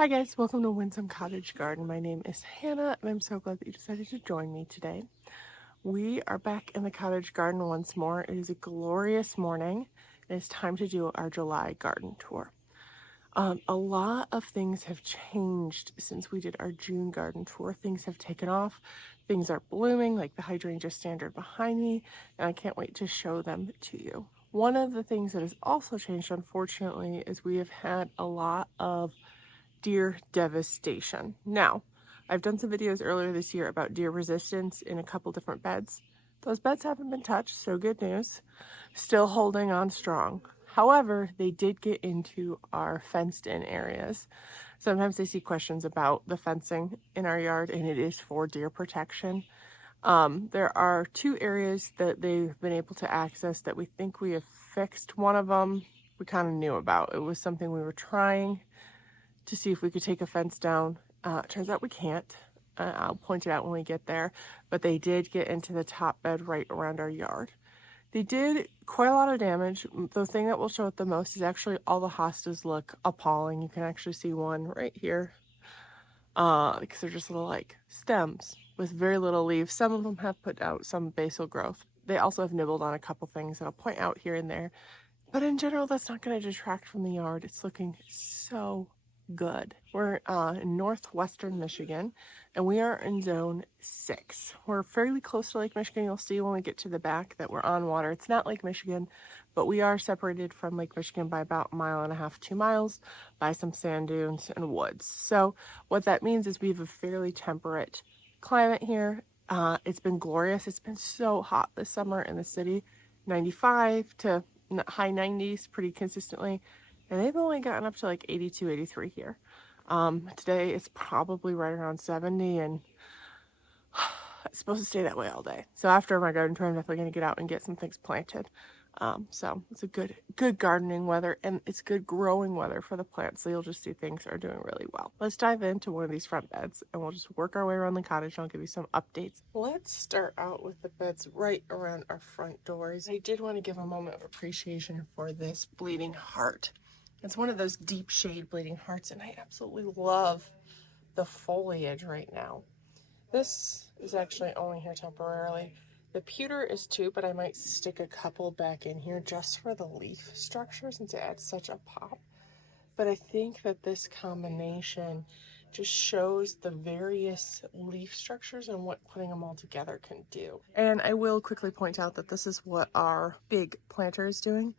Hi guys, welcome to Windsome Cottage Garden. My name is Hannah and I'm so glad that you decided to join me today. We are back in the cottage garden once more. It is a glorious morning. It is time to do our July garden tour. A lot of things have changed since we did our June garden tour. Things have taken off. Things are blooming, like the hydrangea standard behind me, and I can't wait to show them to you. One of the things that has also changed, unfortunately, is we have had a lot of deer devastation. Now, I've done some videos earlier this year about deer resistance in a couple different beds. Those beds haven't been touched, so good news. Still holding on strong. However, they did get into our fenced in areas. Sometimes I see questions about the fencing in our yard, and it is for deer protection. There are two areas that they've been able to access that we think we have fixed. One of them we kind of knew about. It was something we were trying to see if we could take a fence down. Turns out we can't. I'll point it out when we get there. But they did get into the top bed right around our yard. They did quite a lot of damage. The thing that will show it the most is actually all the hostas look appalling. You can actually see one right here. Because they're just little like stems with very little leaves. Some of them have put out some basal growth. They also have nibbled on a couple things that I'll point out here and there. But in general, that's not going to detract from the yard. It's looking so good. We're in northwestern Michigan, and we are in zone 6. We're fairly close to Lake Michigan. You'll see when we get to the back that we're on water. It's not Lake Michigan, but we are separated from Lake Michigan by about a mile and a half, 2 miles, by some sand dunes and woods. So what that means is we have a fairly temperate climate here. It's been glorious. It's been so hot this summer in the city, 95 to high 90s pretty consistently, and they've only gotten up to like 82, 83 here. Today it's probably right around 70, and it's supposed to stay that way all day. So after my garden tour, I'm definitely going to get out and get some things planted. So it's a good gardening weather, and it's good growing weather for the plants. So you'll just see things are doing really well. Let's dive into one of these front beds, and we'll just work our way around the cottage. And I'll give you some updates. Let's start out with the beds right around our front doors. I did want to give a moment of appreciation for this bleeding heart. It's one of those deep shade bleeding hearts, and I absolutely love the foliage right now. This is actually only here temporarily. The pewter is too, but I might stick a couple back in here just for the leaf structure since it adds such a pop. But I think that this combination just shows the various leaf structures and what putting them all together can do. And I will quickly point out that this is what our big planter is doing.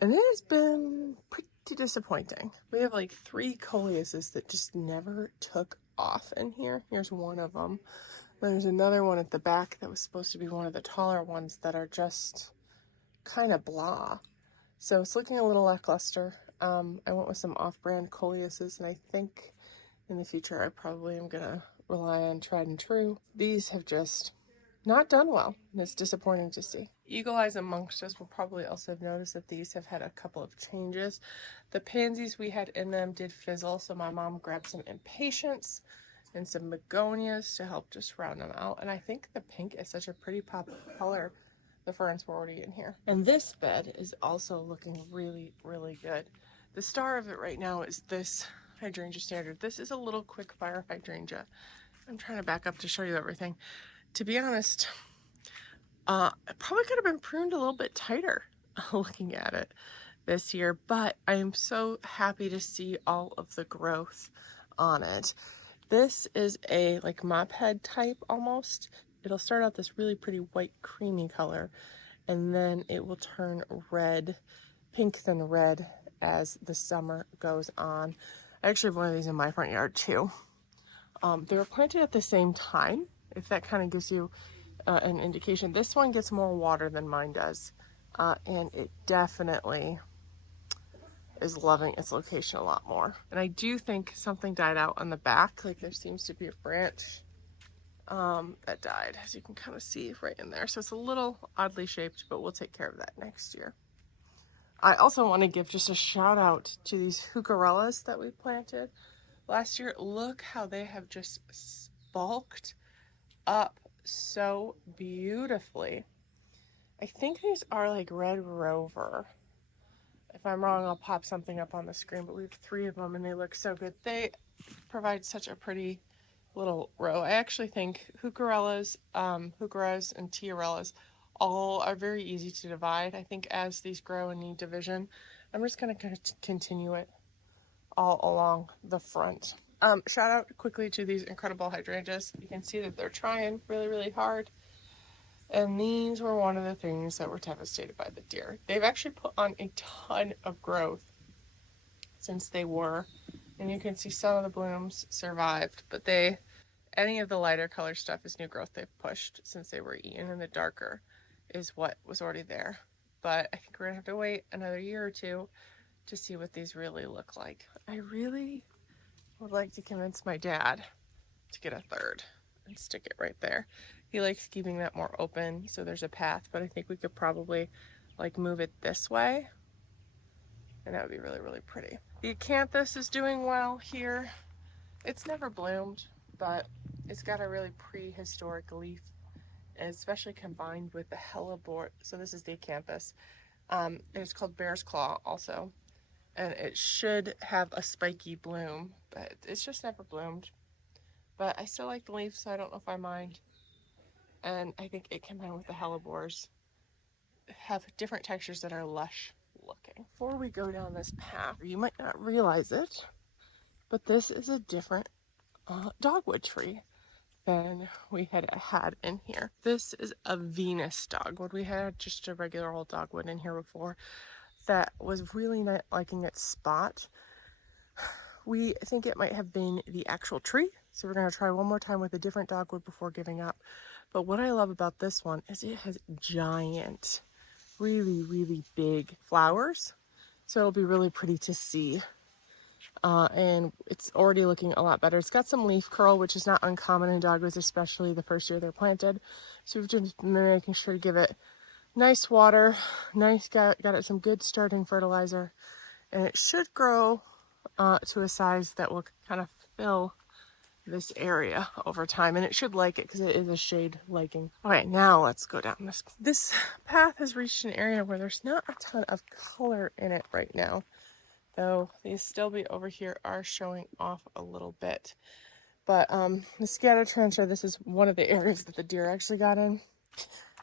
And it has been pretty disappointing. We have like 3 coleuses that just never took off in here. Here's one of them. There's another one at the back that was supposed to be one of the taller ones that are just kind of blah. So it's looking a little lackluster. I went with some off-brand coleuses, and I think in the future I probably am gonna rely on tried and true. These have just not done well, and it's disappointing to see. Eagle eyes amongst us will probably also have noticed that these have had a couple of changes. The pansies we had in them did fizzle, so my mom grabbed some impatiens and some begonias to help just round them out. And I think the pink is such a pretty pop of color. The ferns were already in here. And this bed is also looking really, really good. The star of it right now is this hydrangea standard. This is a little quick fire hydrangea. I'm trying to back up to show you everything. To be honest, it probably could have been pruned a little bit tighter looking at it this year, but I am so happy to see all of the growth on it. This is a like mop head type almost. It'll start out this really pretty white creamy color, and then it will turn red, pink then red as the summer goes on. I actually have one of these in my front yard too. They were planted at the same time, if that kind of gives you an indication. This one gets more water than mine does, and it definitely is loving its location a lot more. And I do think something died out on the back. Like there seems to be a branch that died, as you can kind of see right in there. So it's a little oddly shaped, but we'll take care of that next year. I also want to give just a shout out to these heucherellas that we planted last year. Look how they have just bulked up so beautifully. I think these are like Red Rover, If I'm wrong, I'll pop something up on the screen, but we have 3 of them and they look so good. They provide such a pretty little row. I actually think heucheras and tiarellas all are very easy to divide. I think as these grow and need division, I'm just going to continue it all along the front. Shout out quickly to these incredible hydrangeas. You can see that they're trying really, really hard. And these were one of the things that were devastated by the deer. They've actually put on a ton of growth since they were. And you can see some of the blooms survived, but any of the lighter color stuff is new growth they've pushed since they were eaten, and the darker is what was already there. But I think we're gonna have to wait another year or 2 to see what these really look like. I really would like to convince my dad to get a 3rd and stick it right there. He likes keeping that more open so there's a path, but I think we could probably like move it this way, and that would be really, really pretty. The acanthus is doing well here. It's never bloomed, but it's got a really prehistoric leaf, and especially combined with the hellebore. So this is the acanthus. And it's called bear's claw also, and it should have a spiky bloom, but it's just never bloomed. But I still like the leaves, so I don't know if I mind. And I think it combined with the hellebores have different textures that are lush looking. Before we go down this path, you might not realize it, but this is a different dogwood tree than we had in here. This is a Venus dogwood. We had just a regular old dogwood in here before that was really not liking its spot. We think it might have been the actual tree, so we're going to try one more time with a different dogwood before giving up. But what I love about this one is it has giant, really, really big flowers, so it'll be really pretty to see. And it's already looking a lot better. It's got some leaf curl, which is not uncommon in dogwoods, especially the first year they're planted. So we've just been making sure to give it nice water, got it some good starting fertilizer, and it should grow to a size that will kind of fill this area over time, and it should like it because it is a shade liking. All right, now let's go down this. This path has reached an area where there's not a ton of color in it right now, though these stilby over here are showing off a little bit. But the scattertrantia, this is one of the areas that the deer actually got in,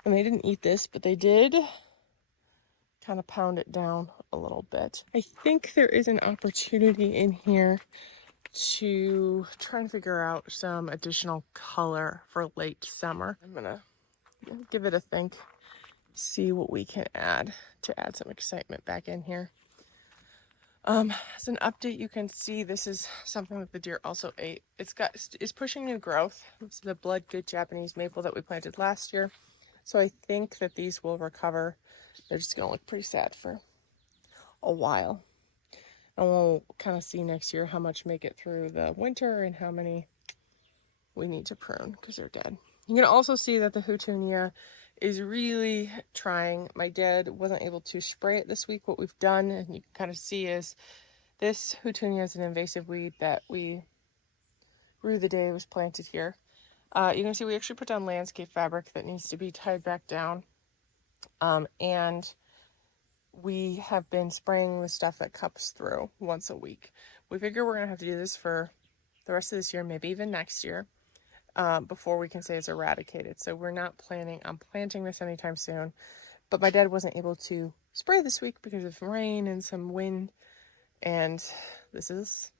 and they didn't eat this, but they did kind of pound it down a little bit. I think there is an opportunity in here to try and figure out some additional color for late summer. I'm gonna give it a think, see what we can add to add some excitement back in here. As an update, you can see this is something that the deer also ate. It's pushing new growth. This is the blood good Japanese maple that we planted last year. So I think that these will recover. They're just gonna look pretty sad for a while. And we'll kind of see next year how much make it through the winter and how many we need to prune because they're dead. You can also see that the houtunia is really trying. My dad wasn't able to spray it this week. What we've done, and you can kind of see, is this houtunia is an invasive weed that we grew the day it was planted here. You can see we actually put down landscape fabric that needs to be tied back down. And we have been spraying the stuff that cups through once a week. We figure we're going to have to do this for the rest of this year, maybe even next year, before we can say it's eradicated. So we're not planning on planting this anytime soon. But my dad wasn't able to spray this week because of rain and some wind. And this is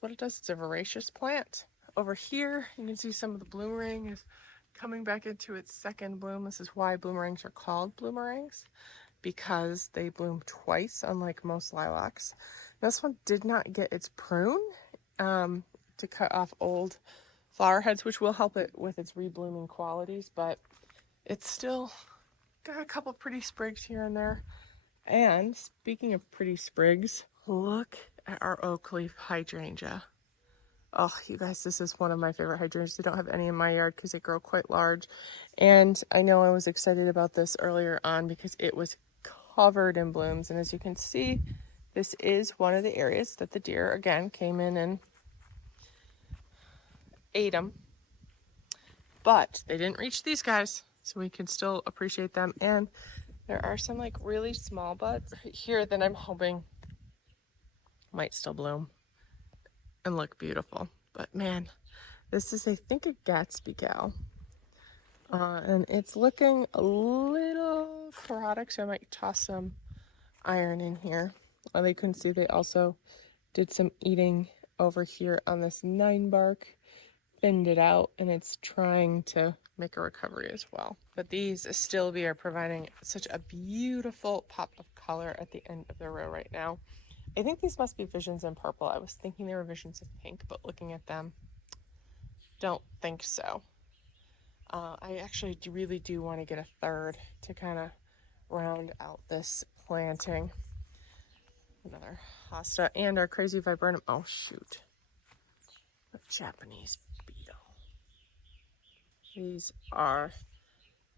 what it does. It's a voracious plant. Over here, you can see some of the bloomerang is coming back into its second bloom. This is why bloomerangs are called bloomerangs, because they bloom twice, unlike most lilacs. This one did not get its prune to cut off old flower heads, which will help it with its reblooming qualities, but it's still got a couple pretty sprigs here and there. And speaking of pretty sprigs, look at our oak leaf hydrangea. Oh, you guys, this is one of my favorite hydrangeas. I don't have any in my yard because they grow quite large. And I know I was excited about this earlier on because it was covered in blooms. And as you can see, this is one of the areas that the deer, again, came in and ate them. But they didn't reach these guys, so we can still appreciate them. And There are some like really small buds here that I'm hoping might still bloom and look beautiful. But man, this is, I think, a Gatsby gal. And it's looking a little chlorotic, so I might toss some iron in here. You can see they also did some eating over here on this 9 bark, thinned it out, and it's trying to make a recovery as well. But these Astilbe are providing such a beautiful pop of color at the end of the row right now. I think these must be visions in purple. I was thinking they were visions of pink, but looking at them, don't think so. I actually really do want to get a third to kind of round out this planting. Another hosta and our crazy viburnum. Oh shoot, a Japanese beetle. These are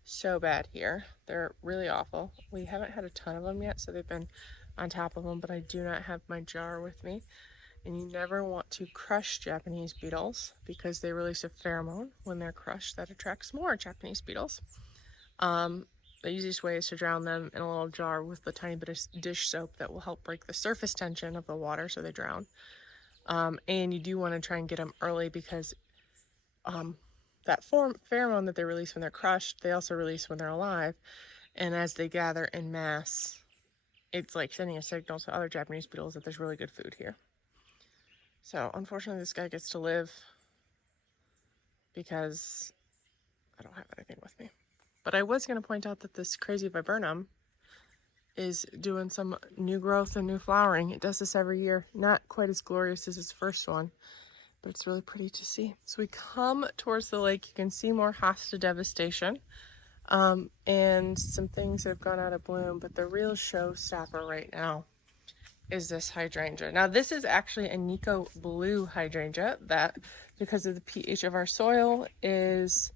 so bad here. They're really awful. We haven't had a ton of them yet, so they've been on top of them, but I do not have my jar with me. And you never want to crush Japanese beetles because they release a pheromone when they're crushed that attracts more Japanese beetles. The easiest way is to drown them in a little jar with a tiny bit of dish soap that will help break the surface tension of the water so they drown. And you do want to try and get them early because that pheromone that they release when they're crushed, they also release when they're alive. And as they gather in mass, it's like sending a signal to other Japanese beetles that there's really good food here. So unfortunately this guy gets to live because I don't have anything with me. But I was going to point out that this crazy viburnum is doing some new growth and new flowering. It does this every year. Not quite as glorious as its first one, but it's really pretty to see. So we come towards the lake. You can see more hosta devastation and some things that have gone out of bloom. But the real showstopper right now is this hydrangea. Now this is actually a Nico blue hydrangea that, because of the pH of our soil, is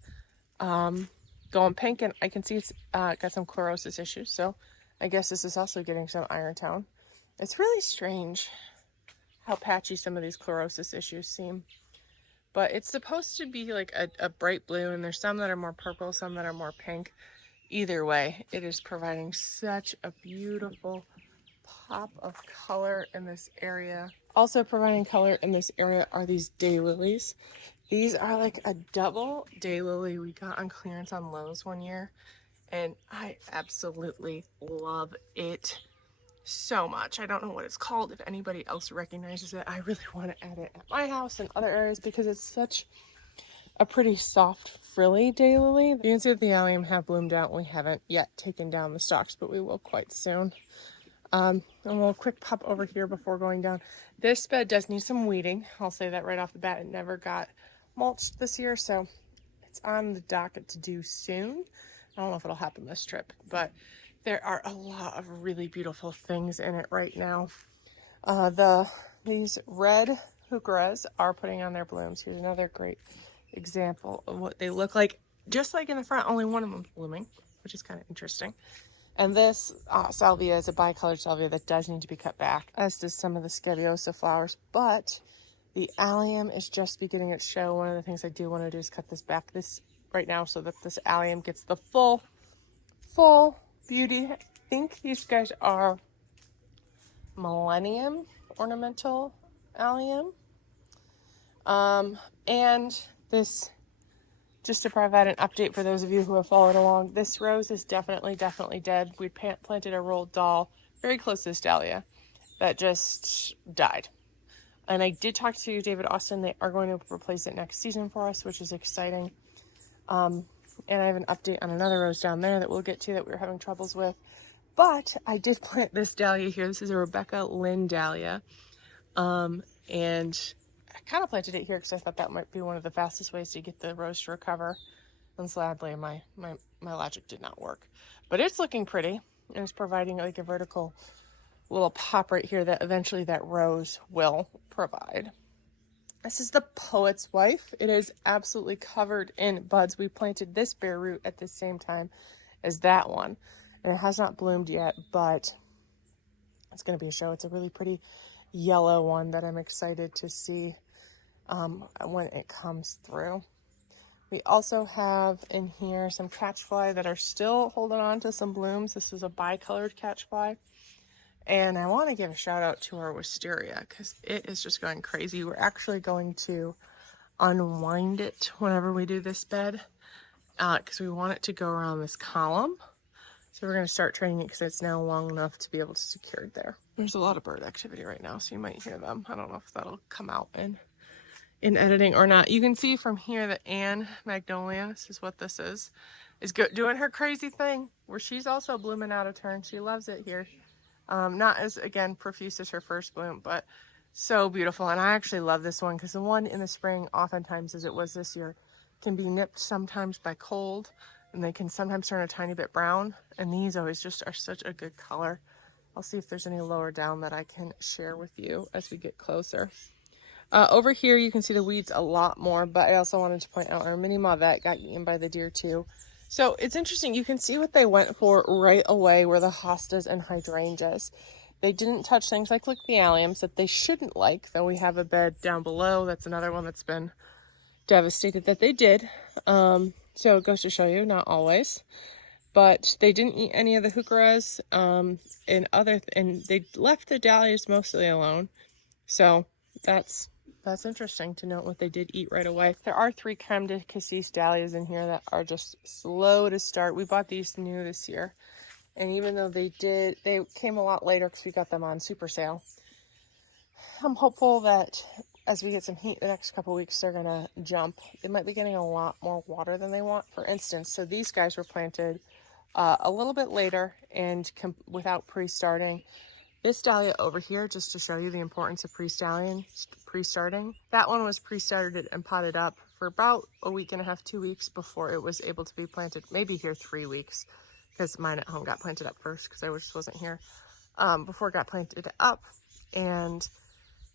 going pink, and I can see it's got some chlorosis issues, so I guess this is also getting some iron tone. It's really strange how patchy some of these chlorosis issues seem, but it's supposed to be like a bright blue, and there's some that are more purple, some that are more pink. Either way, it is providing such a beautiful pop of color in this area. Also providing color in this area are these daylilies. These are like a double daylily we got on clearance on Lowe's one year, and I absolutely love it so much. I don't know what it's called. If anybody else recognizes it, I really want to add it at my house and other areas because it's such a pretty soft frilly daylily. You can see that the allium have bloomed out. We haven't yet taken down the stalks, but we will quite soon. And we'll quick pop over here before going down. This bed does need some weeding. I'll say that right off the bat. It never got mulched this year, so it's on the docket to do soon. I don't know if it'll happen this trip, but there are a lot of really beautiful things in it right now. These red heucheras are putting on their blooms. Here's another great example of what they look like. Just like in the front, only one of them's blooming, which is kind of interesting. And this salvia is a bicolored salvia that does need to be cut back, as does some of the scabiosa flowers, but the allium is just beginning its show. One of the things I do want to do is cut this back right now so that this allium gets the full beauty. I think these guys are Millennium ornamental allium. And this, just to provide an update for those of you who have followed along, this rose is definitely dead. We planted a rolled doll very close to this dahlia that just died. And I did talk to David Austin. They are going to replace it next season for us, which is exciting. And I have an update on another rose down there that we'll get to that we were having troubles with. But I did plant this dahlia here. This is a Rebecca Lynn dahlia. And I kind of planted it here because I thought that might be one of the fastest ways to get the rose to recover. And sadly, my logic did not work. But it's looking pretty, and it's providing like a vertical little pop right here that eventually that rose will provide. This is the Poet's Wife. It is absolutely covered in buds. We planted this bare root at the same time as that one, and it has not bloomed yet, but it's going to be a show. It's a really pretty yellow one that I'm excited to see when it comes through. We also have in here some catchfly that are still holding on to some blooms. This is a bicolored catchfly. And I want to give a shout out to our wisteria because it is just going crazy. We're actually going to unwind it whenever we do this bed because we want it to go around this column. So we're going to start training it because it's now long enough to be able to secure it there. There's a lot of bird activity right now, so you might hear them. I don't know if that'll come out in editing or not. You can see from here that Anne Magnolia, this is what this is doing her crazy thing where she's also blooming out of turn. She loves it here. Not as, again, profuse as her first bloom, but so beautiful. And I actually love this one because the one in the spring, oftentimes as it was this year, can be nipped sometimes by cold, and they can sometimes turn a tiny bit brown. And these always just are such a good color. I'll see if there's any lower down that I can share with you as we get closer. Over here, you can see the weeds a lot more, but I also wanted to point out our mini mauvet got eaten by the deer too. So it's interesting. You can see what they went for right away were the hostas and hydrangeas. They didn't touch things like the alliums that they shouldn't like, though we have a bed down below. That's another one that's been devastated that they did. So it goes to show you, not always. But they didn't eat any of the heucheras, and they left the dahlias mostly alone. So that's interesting to note what they did eat right away. There are 3 creme de cassis dahlias in here that are just slow to start. We bought these new this year, and even though they came a lot later because we got them on super sale. I'm hopeful that as we get some heat the next couple weeks, they're gonna jump. They might be getting a lot more water than they want, for instance. So these guys were planted a little bit later and without pre-starting. This dahlia over here, just to show you the importance of pre-starting. That one was pre-started and potted up for about a week and a half, 2 weeks before it was able to be planted. Maybe here 3 weeks, because mine at home got planted up first because I just wasn't here. Before it got planted up. And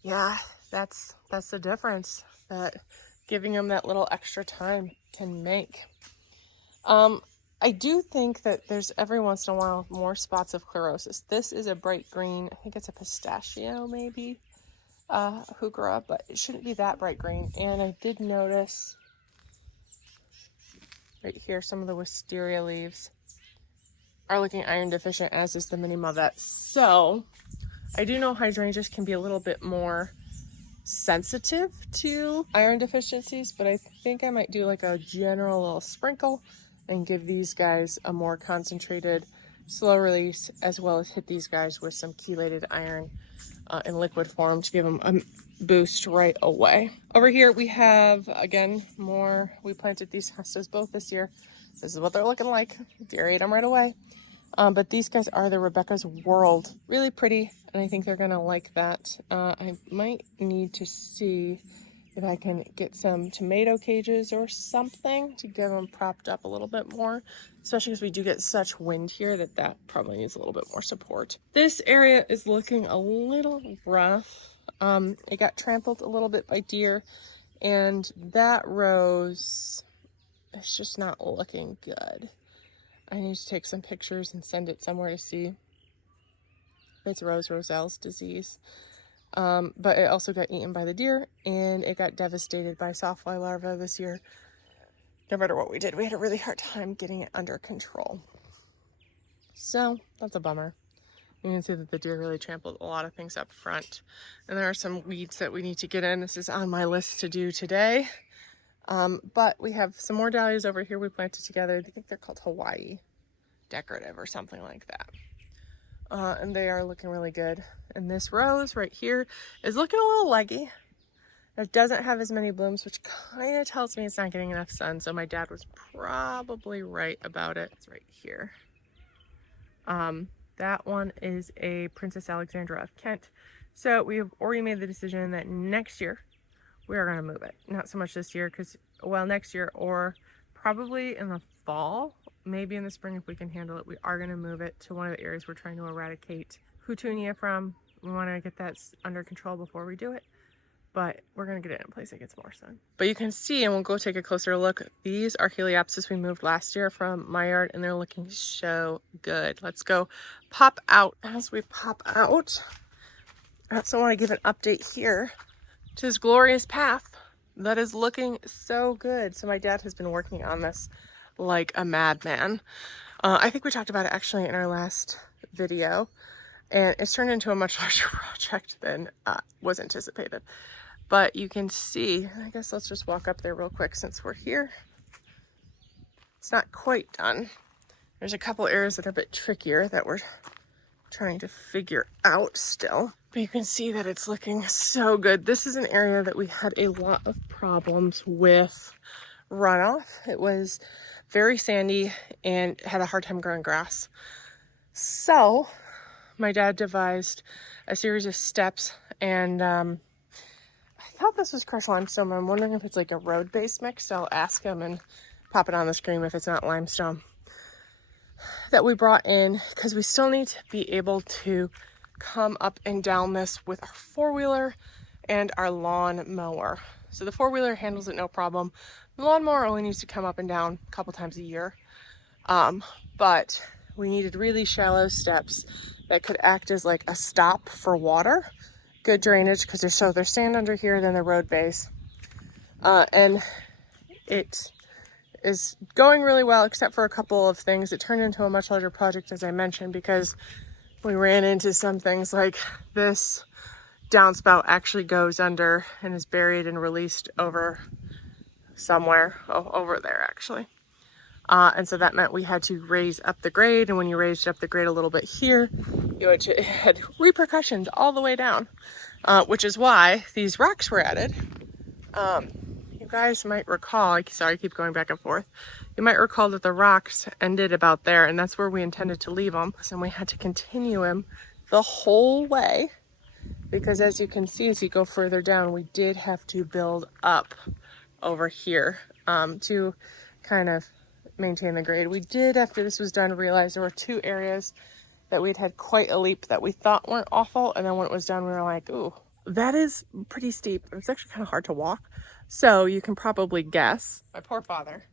yeah, that's the difference that giving them that little extra time can make. I do think that there's every once in a while more spots of chlorosis. This is a bright green, I think it's a pistachio maybe, heuchera, but it shouldn't be that bright green. And I did notice right here some of the wisteria leaves are looking iron deficient, as is the mini mauvet. So I do know hydrangeas can be a little bit more sensitive to iron deficiencies, but I think I might do like a general little sprinkle and give these guys a more concentrated slow release, as well as hit these guys with some chelated iron in liquid form to give them a boost right away. Over here we have, again, more. We planted these hostas both this year. This is what they're looking like. Deer ate them right away. But these guys are the Rebecca's World. Really pretty, and I think they're gonna like that. I might need to see if I can get some tomato cages or something to get them propped up a little bit more, especially because we do get such wind here that probably needs a little bit more support. This area is looking a little rough. It got trampled a little bit by deer, and that rose is just not looking good. I need to take some pictures and send it somewhere to see. It's Roselle's disease. But it also got eaten by the deer, and it got devastated by sawfly larvae this year. No matter what we did, we had a really hard time getting it under control. So that's a bummer. You can see that the deer really trampled a lot of things up front. And there are some weeds that we need to get in. This is on my list to do today. But we have some more dahlias over here we planted together. I think they're called Hawaii Decorative or something like that. And they are looking really good. And this rose right here is looking a little leggy. It doesn't have as many blooms, which kind of tells me it's not getting enough sun. So my dad was probably right about it. It's right here. That one is a Princess Alexandra of Kent. So we have already made the decision that next year we are going to move it. Not so much this year, because, well, next year, or probably in the fall, maybe in the spring if we can handle it. We are going to move it to one of the areas we're trying to eradicate Houtunia from. We want to get that under control before we do it, but we're going to get it in a place that gets more sun. But you can see, and we'll go take a closer look, these are Heliopsis we moved last year from my yard, and they're looking so good. Let's go pop out. As we pop out, I also want to give an update here to this glorious path That is looking so good. So my dad has been working on this like a madman. I think we talked about it actually in our last video, and it's turned into a much larger project than was anticipated. But you can see, I guess let's just walk up there real quick since we're here. It's not quite done. There's a couple areas that are a bit trickier that we're trying to figure out still. But you can see that it's looking so good. This is an area that we had a lot of problems with runoff. It was very sandy and had a hard time growing grass. So my dad devised a series of steps, and I thought this was crushed limestone. I'm wondering if it's like a road-based mix. So I'll ask him and pop it on the screen if it's not limestone. That we brought in because we still need to be able to come up and down this with our four-wheeler and our lawn mower. So the four-wheeler handles it no problem. The lawnmower only needs to come up and down a couple times a year. But we needed really shallow steps that could act as like a stop for water. Good drainage because there's sand under here, then the road base. And it is going really well, except for a couple of things. It turned into a much larger project, as I mentioned, because we ran into some things like this downspout actually goes under and is buried and released over somewhere, over there actually. And so that meant we had to raise up the grade, and when you raised up the grade a little bit here, it had repercussions all the way down, which is why these rocks were added. You guys might recall, sorry I keep going back and forth, you might recall that the rocks ended about there, and that's where we intended to leave them. So we had to continue them the whole way, because as you can see, as you go further down, we did have to build up over here to kind of maintain the grade. We did, after this was done, realize there were two areas that we'd had quite a leap that we thought weren't awful, and then when it was done we were like, ooh, that is pretty steep. It's actually kind of hard to walk. So you can probably guess my poor father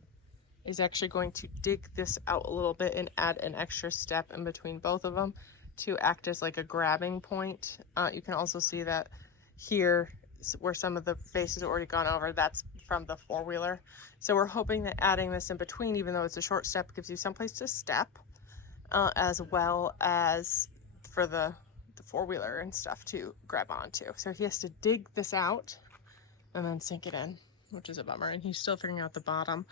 is actually going to dig this out a little bit and add an extra step in between both of them to act as like a grabbing point. You can also see that here where some of the base has already gone over, that's from the four-wheeler. So we're hoping that adding this in between, even though it's a short step, gives you someplace to step, as well as for the four-wheeler and stuff to grab onto. So he has to dig this out and then sink it in, which is a bummer. And he's still figuring out the bottom.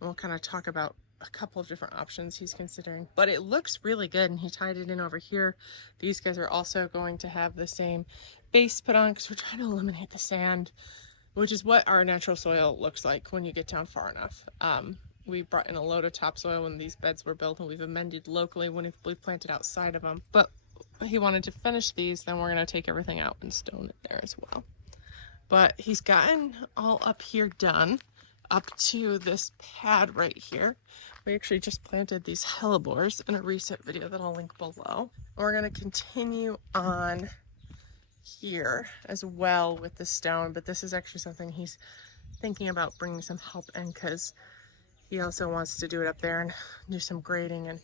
And we'll kind of talk about a couple of different options he's considering. But it looks really good, and he tied it in over here. These guys are also going to have the same base put on because we're trying to eliminate the sand, which is what our natural soil looks like when you get down far enough. We brought in a load of topsoil when these beds were built, and we've amended locally when we've planted outside of them. But he wanted to finish these, then we're going to take everything out and stone it there as well. But he's gotten all up here done, up to this pad right here. We actually just planted these hellebores in a recent video that I'll link below. We're going to continue on here as well with the stone, but this is actually something he's thinking about bringing some help in, because he also wants to do it up there and do some grading and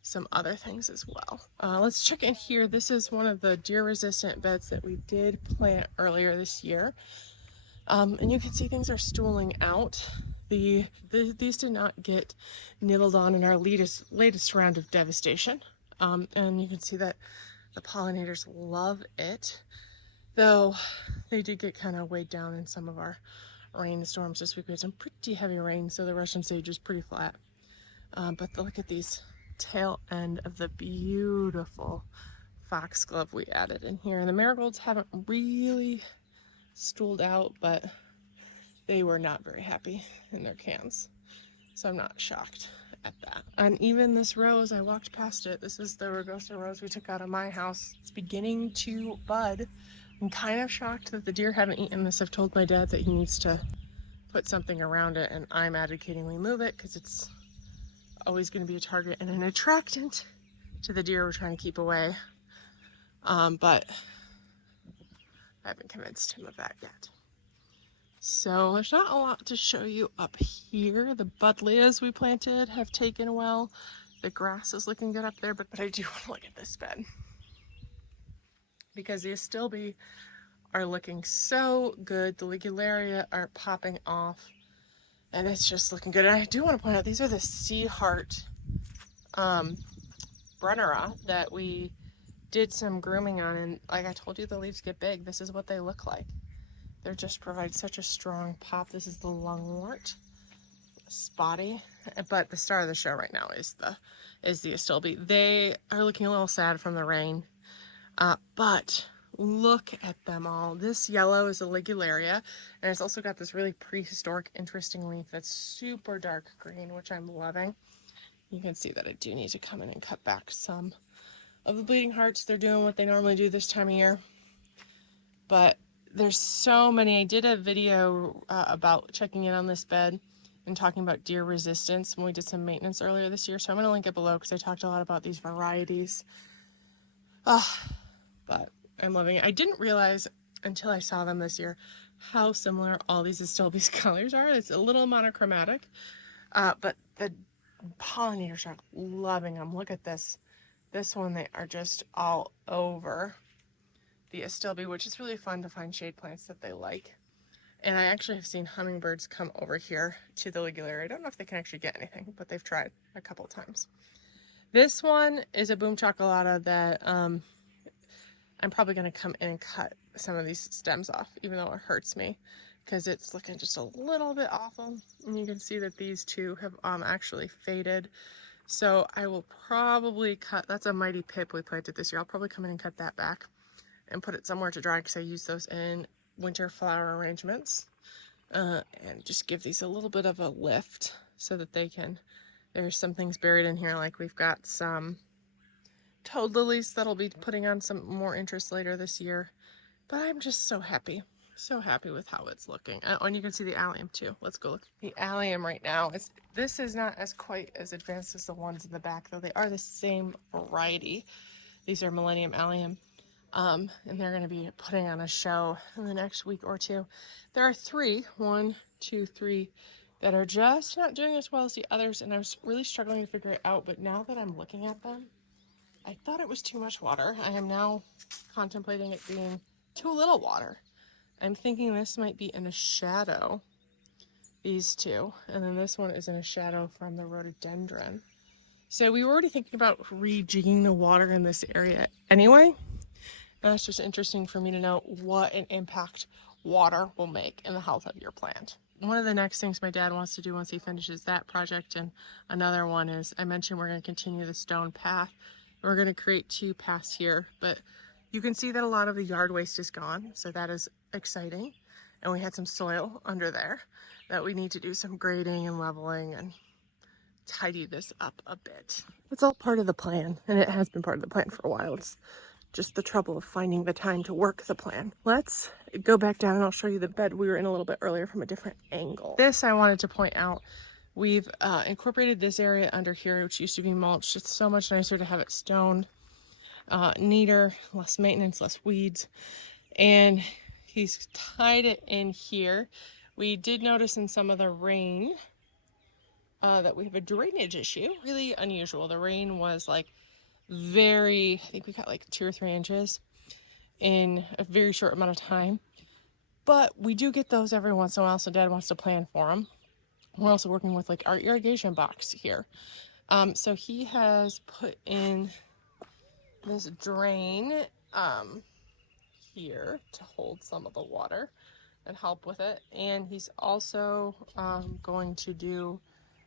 some other things as well. Let's check in here. This is one of the deer resistant beds that we did plant earlier this year. And you can see things are stooling out. These did not get nibbled on in our latest round of devastation. And you can see that the pollinators love it, though they did get kind of weighed down in some of our rainstorms this week. We had some pretty heavy rain, so the Russian sage is pretty flat. But look at these tail end of the beautiful foxglove we added in here. And the marigolds haven't really stooled out, but they were not very happy in their cans. So I'm not shocked at that. And even this rose, I walked past it. This is the Rugosa rose we took out of my house. It's beginning to bud. I'm kind of shocked that the deer haven't eaten this. I've told my dad that he needs to put something around it, and I'm advocating we move it because it's always going to be a target and an attractant to the deer we're trying to keep away. But I haven't convinced him of that yet. So there's not a lot to show you up here. The buddleias we planted have taken well. The grass is looking good up there, but I do want to look at this bed, because there'll still be are looking so good. The ligularia are popping off, and it's just looking good. And I do want to point out, these are the Sea Heart Brennera that we did some grooming on, and like I told you, the leaves get big. This is what they look like. They just provide such a strong pop. This is the lungwort, spotty, but the star of the show right now is the astilbe. They are looking a little sad from the rain, but look at them all. This yellow is a ligularia, and it's also got this really prehistoric, interesting leaf that's super dark green, which I'm loving. You can see that I do need to come in and cut back some of the bleeding hearts. They're doing what they normally do this time of year, but there's so many. I did a video about checking in on this bed and talking about deer resistance when we did some maintenance earlier this year, so I'm going to link it below because I talked a lot about these varieties. But I'm loving it. I didn't realize until I saw them this year how similar all these astilbes colors are. It's a little monochromatic, but the pollinators are loving them. Look at this. This one, they are just all over the astilbe, which is really fun to find shade plants that they like. And I actually have seen hummingbirds come over here to the ligularia. I don't know if they can actually get anything, but they've tried a couple times. This one is a boom chocolata that I'm probably going to come in and cut some of these stems off, even though it hurts me, because it's looking just a little bit awful. And you can see that these two have actually faded. So I will probably cut, that's a mighty pip we planted this year. I'll probably come in and cut that back and put it somewhere to dry, because I use those in winter flower arrangements, and just give these a little bit of a lift so that they can, there's some things buried in here, like we've got some toad lilies that'll be putting on some more interest later this year. But I'm just so happy with how it's looking. Oh, and you can see the allium too. Let's go look. The allium right now, this is not as quite as advanced as the ones in the back, though they are the same variety. These are Millennium Allium. And they're going to be putting on a show in the next week or two. There are three, that are just not doing as well as the others, and I was really struggling to figure it out, but now that I'm looking at them, I thought it was too much water. I am now contemplating it being too little water. I'm thinking this might be in a shadow, these two, and then this one is in a shadow from the rhododendron. So we were already thinking about rejigging the water in this area anyway. That's just interesting for me to know what an impact water will make in the health of your plant. One of the next things my dad wants to do once he finishes that project, and another one is, I mentioned we're going to continue the stone path. We're going to create 2 paths here, but you can see that a lot of the yard waste is gone, so that is exciting. And we had some soil under there that we need to do some grading and leveling and tidy this up a bit. It's all part of the plan, and it has been part of the plan for a while. It's just the trouble of finding the time to work the plan. Let's go back down and I'll show you the bed we were in a little bit earlier from a different angle. This I wanted to point out. We've incorporated this area under here, which used to be mulched. It's so much nicer to have it stoned, neater, less maintenance, less weeds. And he's tied it in here. We did notice in some of the rain that we have a drainage issue. Really unusual. The rain was like I think we got like 2 or 3 inches in a very short amount of time. But we do get those every once in a while, so Dad wants to plan for them. We're also working with like our irrigation box here. So he has put in this drain here to hold some of the water and help with it. And he's also going to do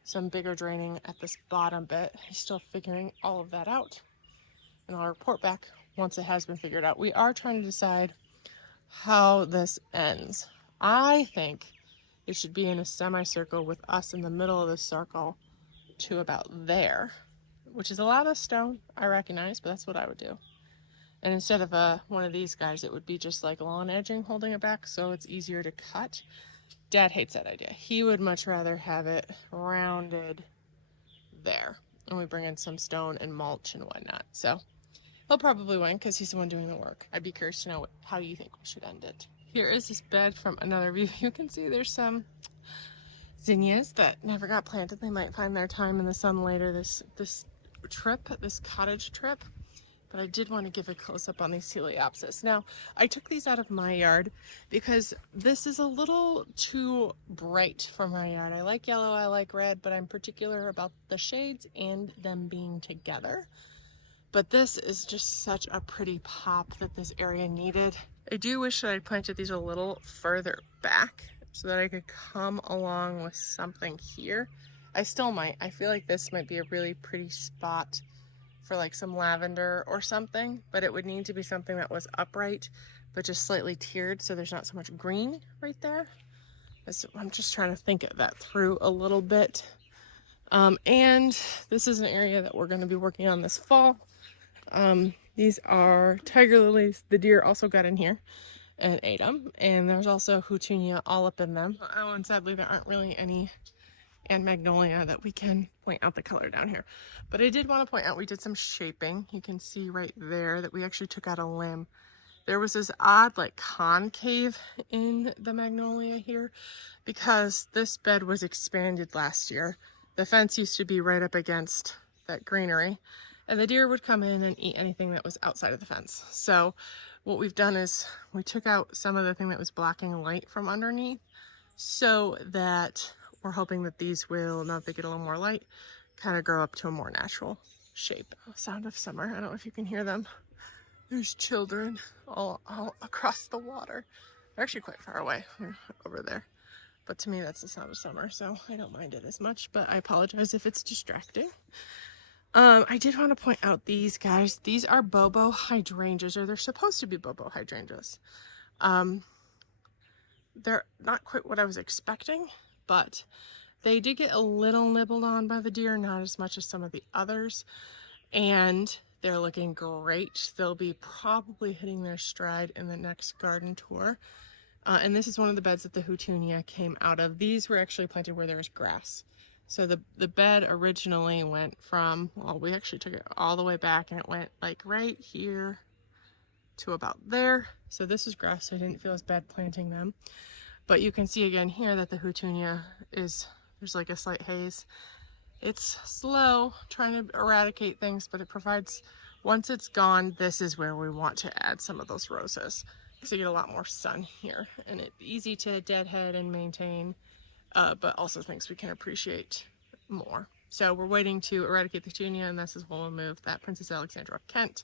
some bigger draining at this bottom bit. He's still figuring all of that out, and I'll report back once it has been figured out. We are trying to decide how this ends. I think it should be in a semicircle with us in the middle of the circle to about there, which is a lot of stone, I recognize, but that's what I would do. And instead of one of these guys, it would be just like lawn edging holding it back, so it's easier to cut. Dad hates that idea. He would much rather have it rounded there, and we bring in some stone and mulch and whatnot. So he'll probably win because he's the one doing the work. I'd be curious to know how you think we should end it. Here is this bed from another view. You can see there's some zinnias that never got planted. They might find their time in the sun later this cottage trip. but I did want to give a close-up on these Coleopsis. Now, I took these out of my yard because this is a little too bright for my yard. I like yellow, I like red, but I'm particular about the shades and them being together. But this is just such a pretty pop that this area needed. I do wish that I planted these a little further back so that I could come along with something here. I still might. I feel like this might be a really pretty spot for like some lavender or something, but it would need to be something that was upright, but just slightly tiered so there's not so much green right there. So I'm just trying to think of that through a little bit. And this is an area that we're going to be working on this fall. These are tiger lilies. The deer also got in here and ate them. And there's also houtunia all up in them. Oh, and sadly there aren't really any and magnolia that we can point out the color down here. But I did want to point out we did some shaping. You can see right there that we actually took out a limb. There was this odd like concave in the magnolia here because this bed was expanded last year. The fence used to be right up against that greenery, and the deer would come in and eat anything that was outside of the fence. So what we've done is we took out some of the thing that was blocking light from underneath so that we're hoping that these will, now that they get a little more light, kind of grow up to a more natural shape. Sound of summer. I don't know if you can hear them. There's children all across the water. They're actually quite far away. They're over there. But to me, that's the sound of summer, so I don't mind it as much, but I apologize if it's distracting. I did want to point out these guys. These are Bobo hydrangeas, or they're supposed to be Bobo hydrangeas. They're not quite what I was expecting, but they did get a little nibbled on by the deer, not as much as some of the others, and they're looking great. They'll be probably hitting their stride in the next garden tour. And this is one of the beds that the houtunia came out of. These were actually planted where there was grass. So the bed originally went from, well, we actually took it all the way back and it went like right here to about there. So this is grass, so I didn't feel as bad planting them. But you can see again here that the houtunia is, there's like a slight haze. It's slow trying to eradicate things, but it provides, once it's gone, this is where we want to add some of those roses. So you get a lot more sun here, and it's easy to deadhead and maintain, but also things we can appreciate more. So we're waiting to eradicate the houtunia, and this is when we'll move that Princess Alexandra of Kent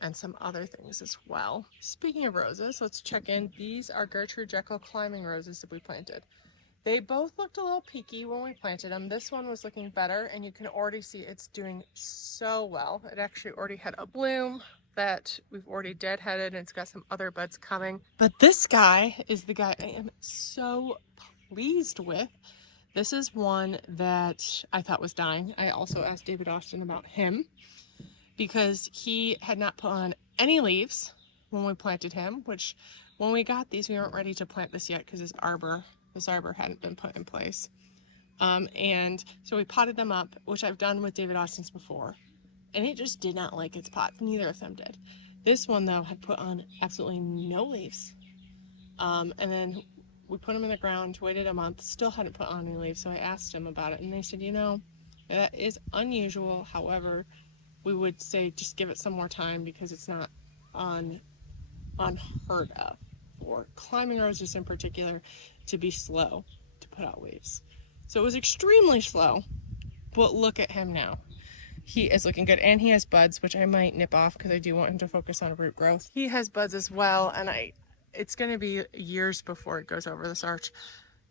and some other things as well. Speaking of roses, let's check in. These are Gertrude Jekyll climbing roses that we planted. They both looked a little peaky when we planted them. This one was looking better, and you can already see it's doing so well. It actually already had a bloom that we've already deadheaded, and it's got some other buds coming. But this guy is the guy I am so pleased with. This is one that I thought was dying. I also asked David Austin about him because he had not put on any leaves when we planted him, which when we got these, we weren't ready to plant this yet because this arbor hadn't been put in place. And so we potted them up, which I've done with David Austin's before. And it just did not like its pot. Neither of them did. This one, though, had put on absolutely no leaves. And then we put them in the ground, waited a month, still hadn't put on any leaves. So I asked him about it, and they said, you know, that is unusual. However, we would say just give it some more time because it's not unheard of for climbing roses in particular to be slow to put out leaves. So it was extremely slow, but look at him now. He is looking good, and he has buds, which I might nip off because I do want him to focus on root growth. He has buds as well, and it's going to be years before it goes over this arch,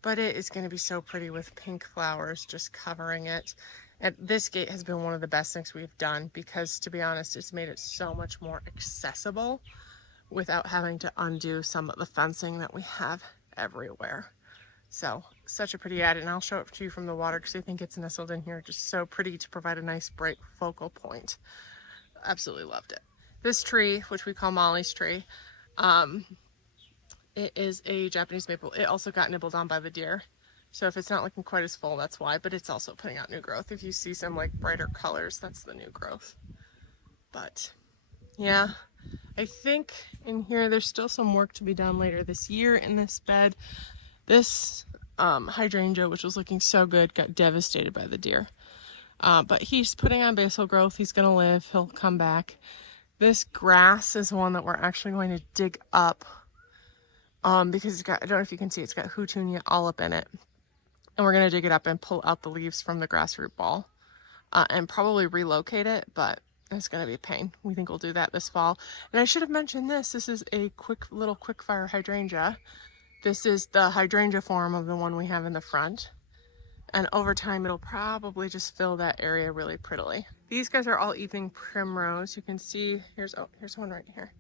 but it is going to be so pretty with pink flowers just covering it. And this gate has been one of the best things we've done because, to be honest, it's made it so much more accessible without having to undo some of the fencing that we have everywhere. So, such a pretty add, and I'll show it to you from the water because I think it's nestled in here. Just so pretty to provide a nice bright focal point. Absolutely loved it. This tree, which we call Molly's tree, it is a Japanese maple. It also got nibbled on by the deer. So if it's not looking quite as full, that's why, but it's also putting out new growth. If you see some like brighter colors, that's the new growth. But yeah, I think in here there's still some work to be done later this year in this bed. This hydrangea, which was looking so good, got devastated by the deer. But he's putting on basal growth. He's going to live. He'll come back. This grass is one that we're actually going to dig up because it's got, I don't know if you can see, it's got houtunia all up in it. And we're going to dig it up and pull out the leaves from the grass root ball and probably relocate it, but it's going to be a pain. We think we'll do that this fall. And I should have mentioned this. This is a quick fire hydrangea. This is the hydrangea form of the one we have in the front. And over time, it'll probably just fill that area really prettily. These guys are all evening primrose. You can see, here's one right here.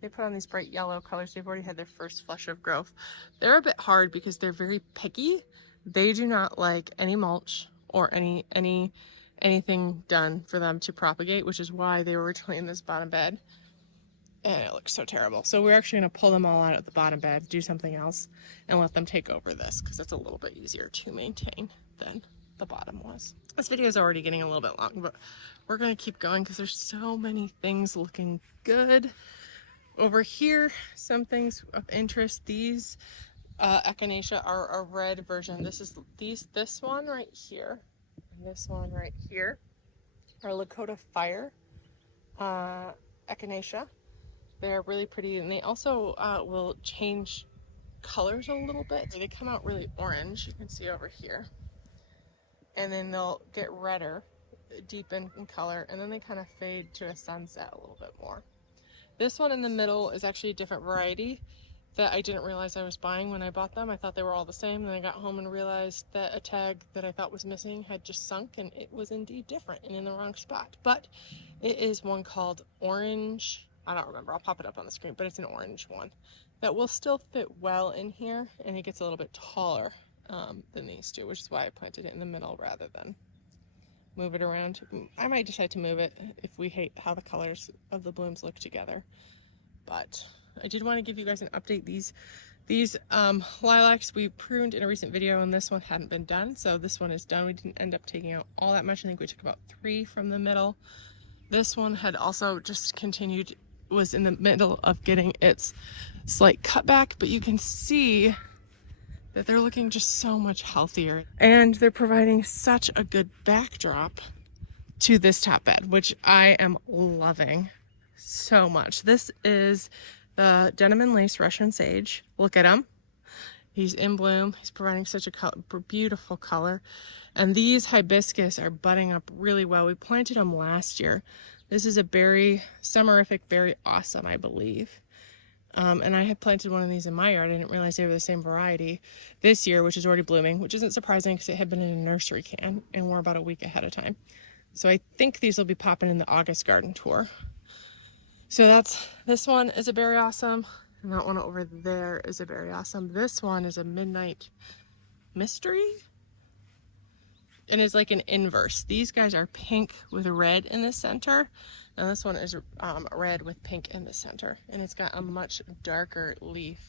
They put on these bright yellow colors. They've already had their first flush of growth. They're a bit hard because they're very picky. They do not like any mulch or anything done for them to propagate, which is why they were originally in this bottom bed. And it looks so terrible. So we're actually going to pull them all out of the bottom bed, do something else, and let them take over this because it's a little bit easier to maintain than the bottom was. This video is already getting a little bit long, but we're going to keep going because there's so many things looking good. Over here, some things of interest. These echinacea are a red version. This one right here and this one right here are Lakota Fire echinacea. They're really pretty, and they also will change colors a little bit. They come out really orange, you can see over here, and then they'll get redder, deepen in color, and then they kind of fade to a sunset a little bit more. This one in the middle is actually a different variety that I didn't realize I was buying when I bought them. I thought they were all the same, then I got home and realized that a tag that I thought was missing had just sunk, and it was indeed different and in the wrong spot. But it is one called Orange, I don't remember, I'll pop it up on the screen, but it's an orange one that will still fit well in here, and it gets a little bit taller than these two, which is why I planted it in the middle rather than move it around. I might decide to move it if we hate how the colors of the blooms look together. But I did want to give you guys an update. These lilacs we pruned in a recent video, and this one hadn't been done, so this one is done. We didn't end up taking out all that much. I think we took about 3 from the middle. This one had also just continued, was in the middle of getting its slight cutback, but you can see that they're looking just so much healthier, and they're providing such a good backdrop to this top bed, which I am loving so much. This is the Denim and Lace Russian Sage. Look at him. He's in bloom. He's providing such a beautiful color. And these hibiscus are budding up really well. We planted them last year. This is a berry, summerific berry awesome, I believe. And I had planted one of these in my yard. I didn't realize they were the same variety this year, which is already blooming, which isn't surprising because it had been in a nursery can and we're about a week ahead of time. So I think these will be popping in the August garden tour. So this one is a berry awesome, and that one over there is a berry awesome. This one is a Midnight Mystery, and it's like an inverse. These guys are pink with red in the center, and this one is red with pink in the center, and it's got a much darker leaf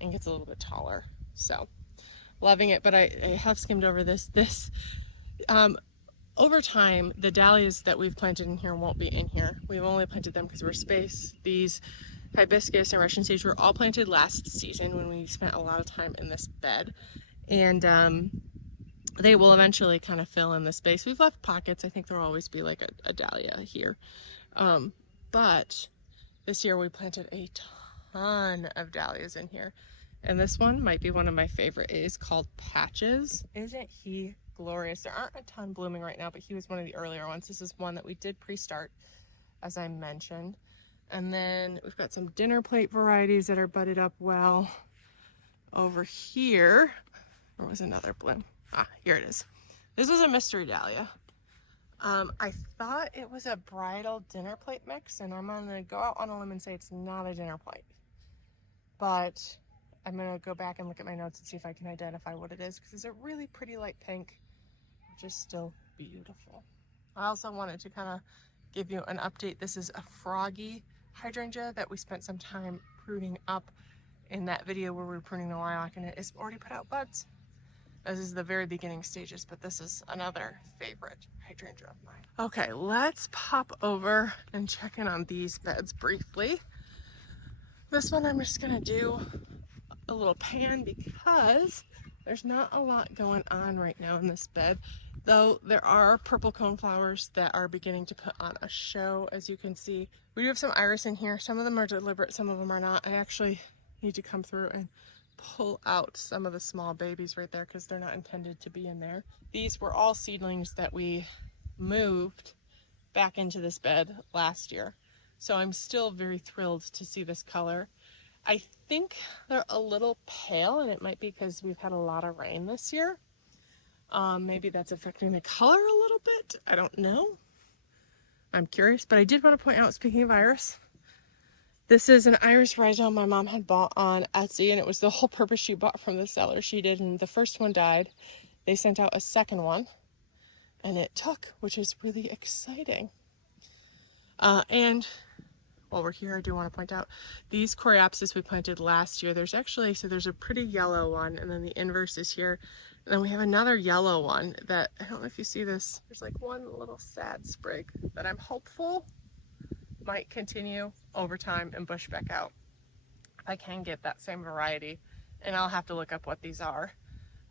and gets a little bit taller. So loving it. But I have skimmed over this. Over time, the dahlias that we've planted in here won't be in here. We've only planted them because we're space. These hibiscus and Russian sage were all planted last season when we spent a lot of time in this bed, and they will eventually kind of fill in the space. We've left pockets. I think there'll always be like a dahlia here, but this year we planted a ton of dahlias in here, and this one might be one of my favorite. It is called Patches. Isn't he glorious? There aren't a ton blooming right now, but he was one of the earlier ones. This is one that we did pre-start, as I mentioned. And then we've got some dinner plate varieties that are budded up well. Over here, there was another bloom. Ah, here it is. This was a mystery dahlia. I thought it was a bridal dinner plate mix, and I'm gonna go out on a limb and say it's not a dinner plate. But I'm gonna go back and look at my notes and see if I can identify what it is, because it's a really pretty light pink, which is still beautiful. I also wanted to kind of give you an update. This is a froggy hydrangea that we spent some time pruning up in that video where we were pruning the lilac, and it is already put out buds. This is the very beginning stages, but this is another favorite hydrangea of mine. Okay, let's pop over and check in on these beds briefly. This one I'm just gonna do a little pan because There's not a lot going on right now in this bed, though there are purple coneflowers that are beginning to put on a show, as you can see. We do have some iris in here. Some of them are deliberate, some of them are not. I actually need to come through and pull out some of the small babies right there because they're not intended to be in there. These were all seedlings that we moved back into this bed last year. So I'm still very thrilled to see this color. I think they're a little pale, and it might be because we've had a lot of rain this year. Maybe that's affecting the color a little bit. I don't know. I'm curious, but I did want to point out, speaking of iris, this is an iris rhizome my mom had bought on Etsy, and it was the whole purpose she bought from the seller. She did, and the first one died. They sent out a second one, and it took, which is really exciting. And while we're here, I do want to point out these coreopsis we planted last year. There's actually, so there's a pretty yellow one, and then the inverse is here. And then we have another yellow one that, I don't know if you see this, there's like one little sad sprig that I'm hopeful might continue over time and bush back out. I can get that same variety, and I'll have to look up what these are.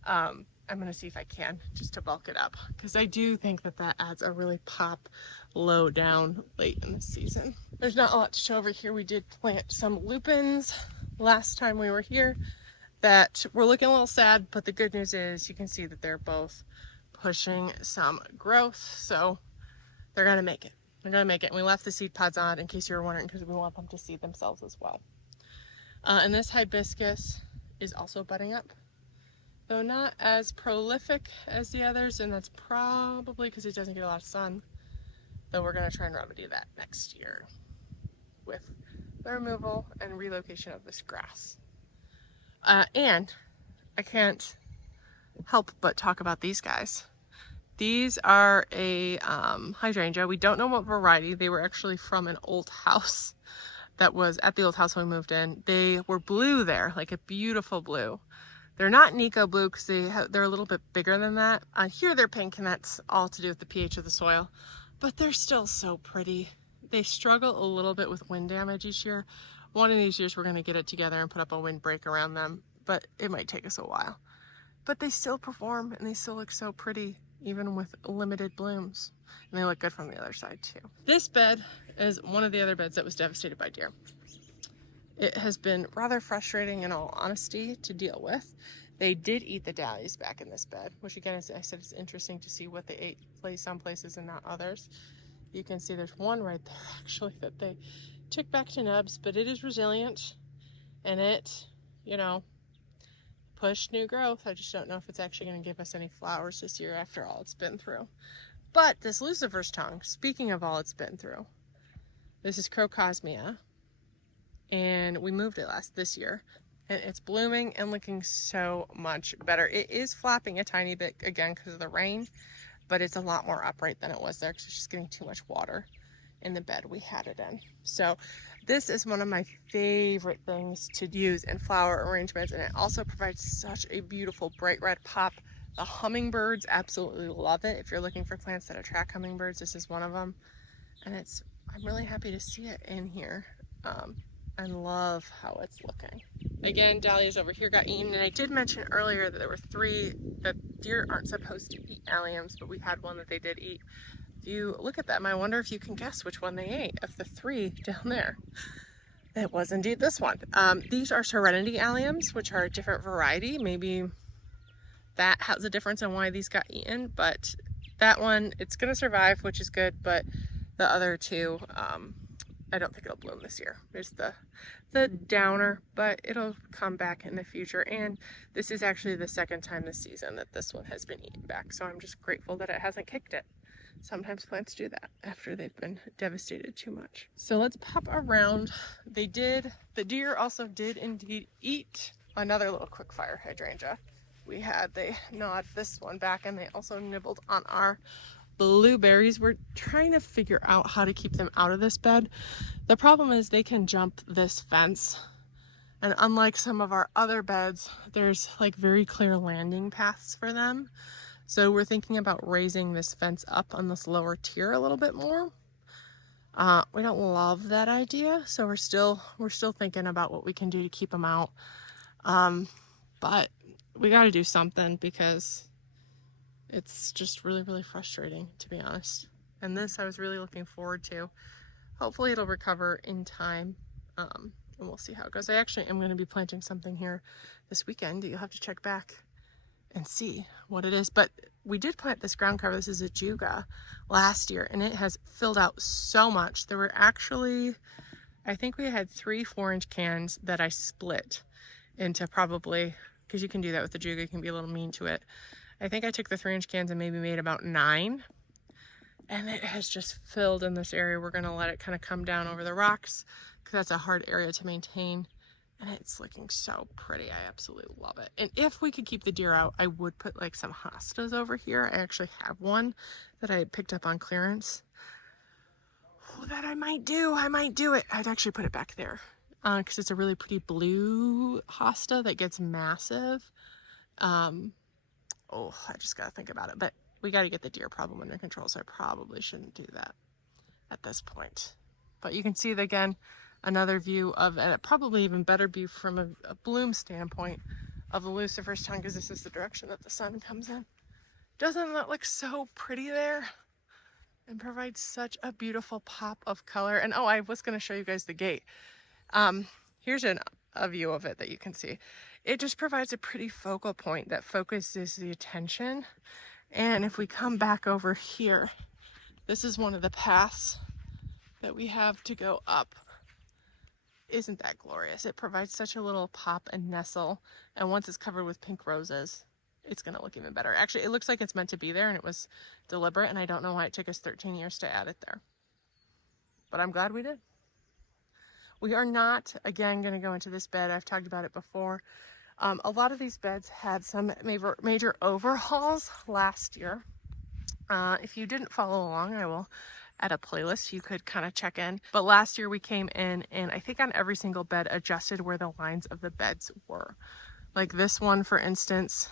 I'm going to see if I can, just to bulk it up, because I do think that that adds a really pop low down late in the season. There's not a lot to show over here. We did plant some lupins last time we were here that were looking a little sad, but the good news is you can see that they're both pushing some growth, so they're going to make it. They're going to make it. And we left the seed pods on, in case you were wondering, because we want them to seed themselves as well. And this hibiscus is also budding up, though not as prolific as the others, and that's probably because it doesn't get a lot of sun. Though we're going to try and remedy that next year with the removal and relocation of this grass. And I can't help but talk about these guys. These are a hydrangea. We don't know what variety. They were actually from an old house that was at the old house when we moved in. They were blue there, like a beautiful blue. They're not Nico blue because they're a little bit bigger than that. Here they're pink, and that's all to do with the pH of the soil. But they're still so pretty. They struggle a little bit with wind damage each year. One of these years we're going to get it together and put up a windbreak around them, but it might take us a while. But they still perform, and they still look so pretty, even with limited blooms. And they look good from the other side too. This bed is one of the other beds that was devastated by deer. It has been rather frustrating, in all honesty, to deal with. They did eat the dahlias back in this bed, which again, as I said, it's interesting to see what they ate some places and not others. You can see there's one right there actually that they took back to nubs, but it is resilient, and it, you know, pushed new growth. I just don't know if it's actually going to give us any flowers this year after all it's been through. But this Lucifer's tongue, speaking of all it's been through, this is Crocosmia, and we moved it this year, and it's blooming and looking so much better. It is flapping a tiny bit again because of the rain, but it's a lot more upright than it was there because it's just getting too much water in the bed we had it in. So this is one of my favorite things to use in flower arrangements, and it also provides such a beautiful bright red pop. The hummingbirds absolutely love it. If you're looking for plants that attract hummingbirds, this is one of them, and I'm really happy to see it in here. And love how it's looking. Again, dahlias over here got eaten, and I did mention earlier that there were 3 that deer aren't supposed to eat alliums, but we had one that they did eat. If you look at them, I wonder if you can guess which one they ate of the 3 down there. It was indeed this one. These are Serenity alliums, which are a different variety. Maybe that has a difference in why these got eaten, but that one, it's gonna survive, which is good, but the other 2, I don't think it'll bloom this year. There's the downer, but it'll come back in the future. And this is actually the second time this season that this one has been eaten back. So I'm just grateful that it hasn't kicked it. Sometimes plants do that after they've been devastated too much. So let's pop around. The deer also did indeed eat another little quickfire hydrangea. They gnawed this one back, and they also nibbled on our blueberries. We're trying to figure out how to keep them out of this bed. The problem is they can jump this fence, and unlike some of our other beds, there's like very clear landing paths for them. So we're thinking about raising this fence up on this lower tier a little bit more. We don't love that idea, so we're still thinking about what we can do to keep them out. But we got to do something because it's just really, really frustrating, to be honest. And this I was really looking forward to. Hopefully it'll recover in time, and we'll see how it goes. I actually am going to be planting something here this weekend. You'll have to check back and see what it is. But we did plant this ground cover. This is a Juga last year, and it has filled out so much. There were actually, I think we had 3 4-inch cans that I split into probably, because you can do that with the Juga, you can be a little mean to it. I think I took the 3-inch cans and maybe made about 9. And it has just filled in this area. We're gonna let it kind of come down over the rocks because that's a hard area to maintain. And it's looking so pretty. I absolutely love it. And if we could keep the deer out, I would put like some hostas over here. I actually have one that I picked up on clearance. Oh, that I might do it. I'd actually put it back there because it's a really pretty blue hosta that gets massive. Oh, I just gotta think about it. But we got to get the deer problem under control, so I probably shouldn't do that at this point. But you can see, again, another view of, and a probably even better view from a bloom standpoint of the lucifer's tongue, because this is the direction that the sun comes in. Doesn't that look so pretty there? And provides such a beautiful pop of color. And oh, I was going to show you guys the gate. Here's a view of it that you can see. It just provides a pretty focal point that focuses the attention. And if we come back over here, this is one of the paths that we have to go up. Isn't that glorious? It provides such a little pop and nestle. And once it's covered with pink roses, it's going to look even better. Actually, it looks like it's meant to be there, and it was deliberate. And I don't know why it took us 13 years to add it there. But I'm glad we did. We are not, again, going to go into this bed. I've talked about it before. A lot of these beds had some major overhauls last year. If you didn't follow along, I will add a playlist. You could kind of check in. But last year we came in and I think on every single bed adjusted where the lines of the beds were. Like this one, for instance,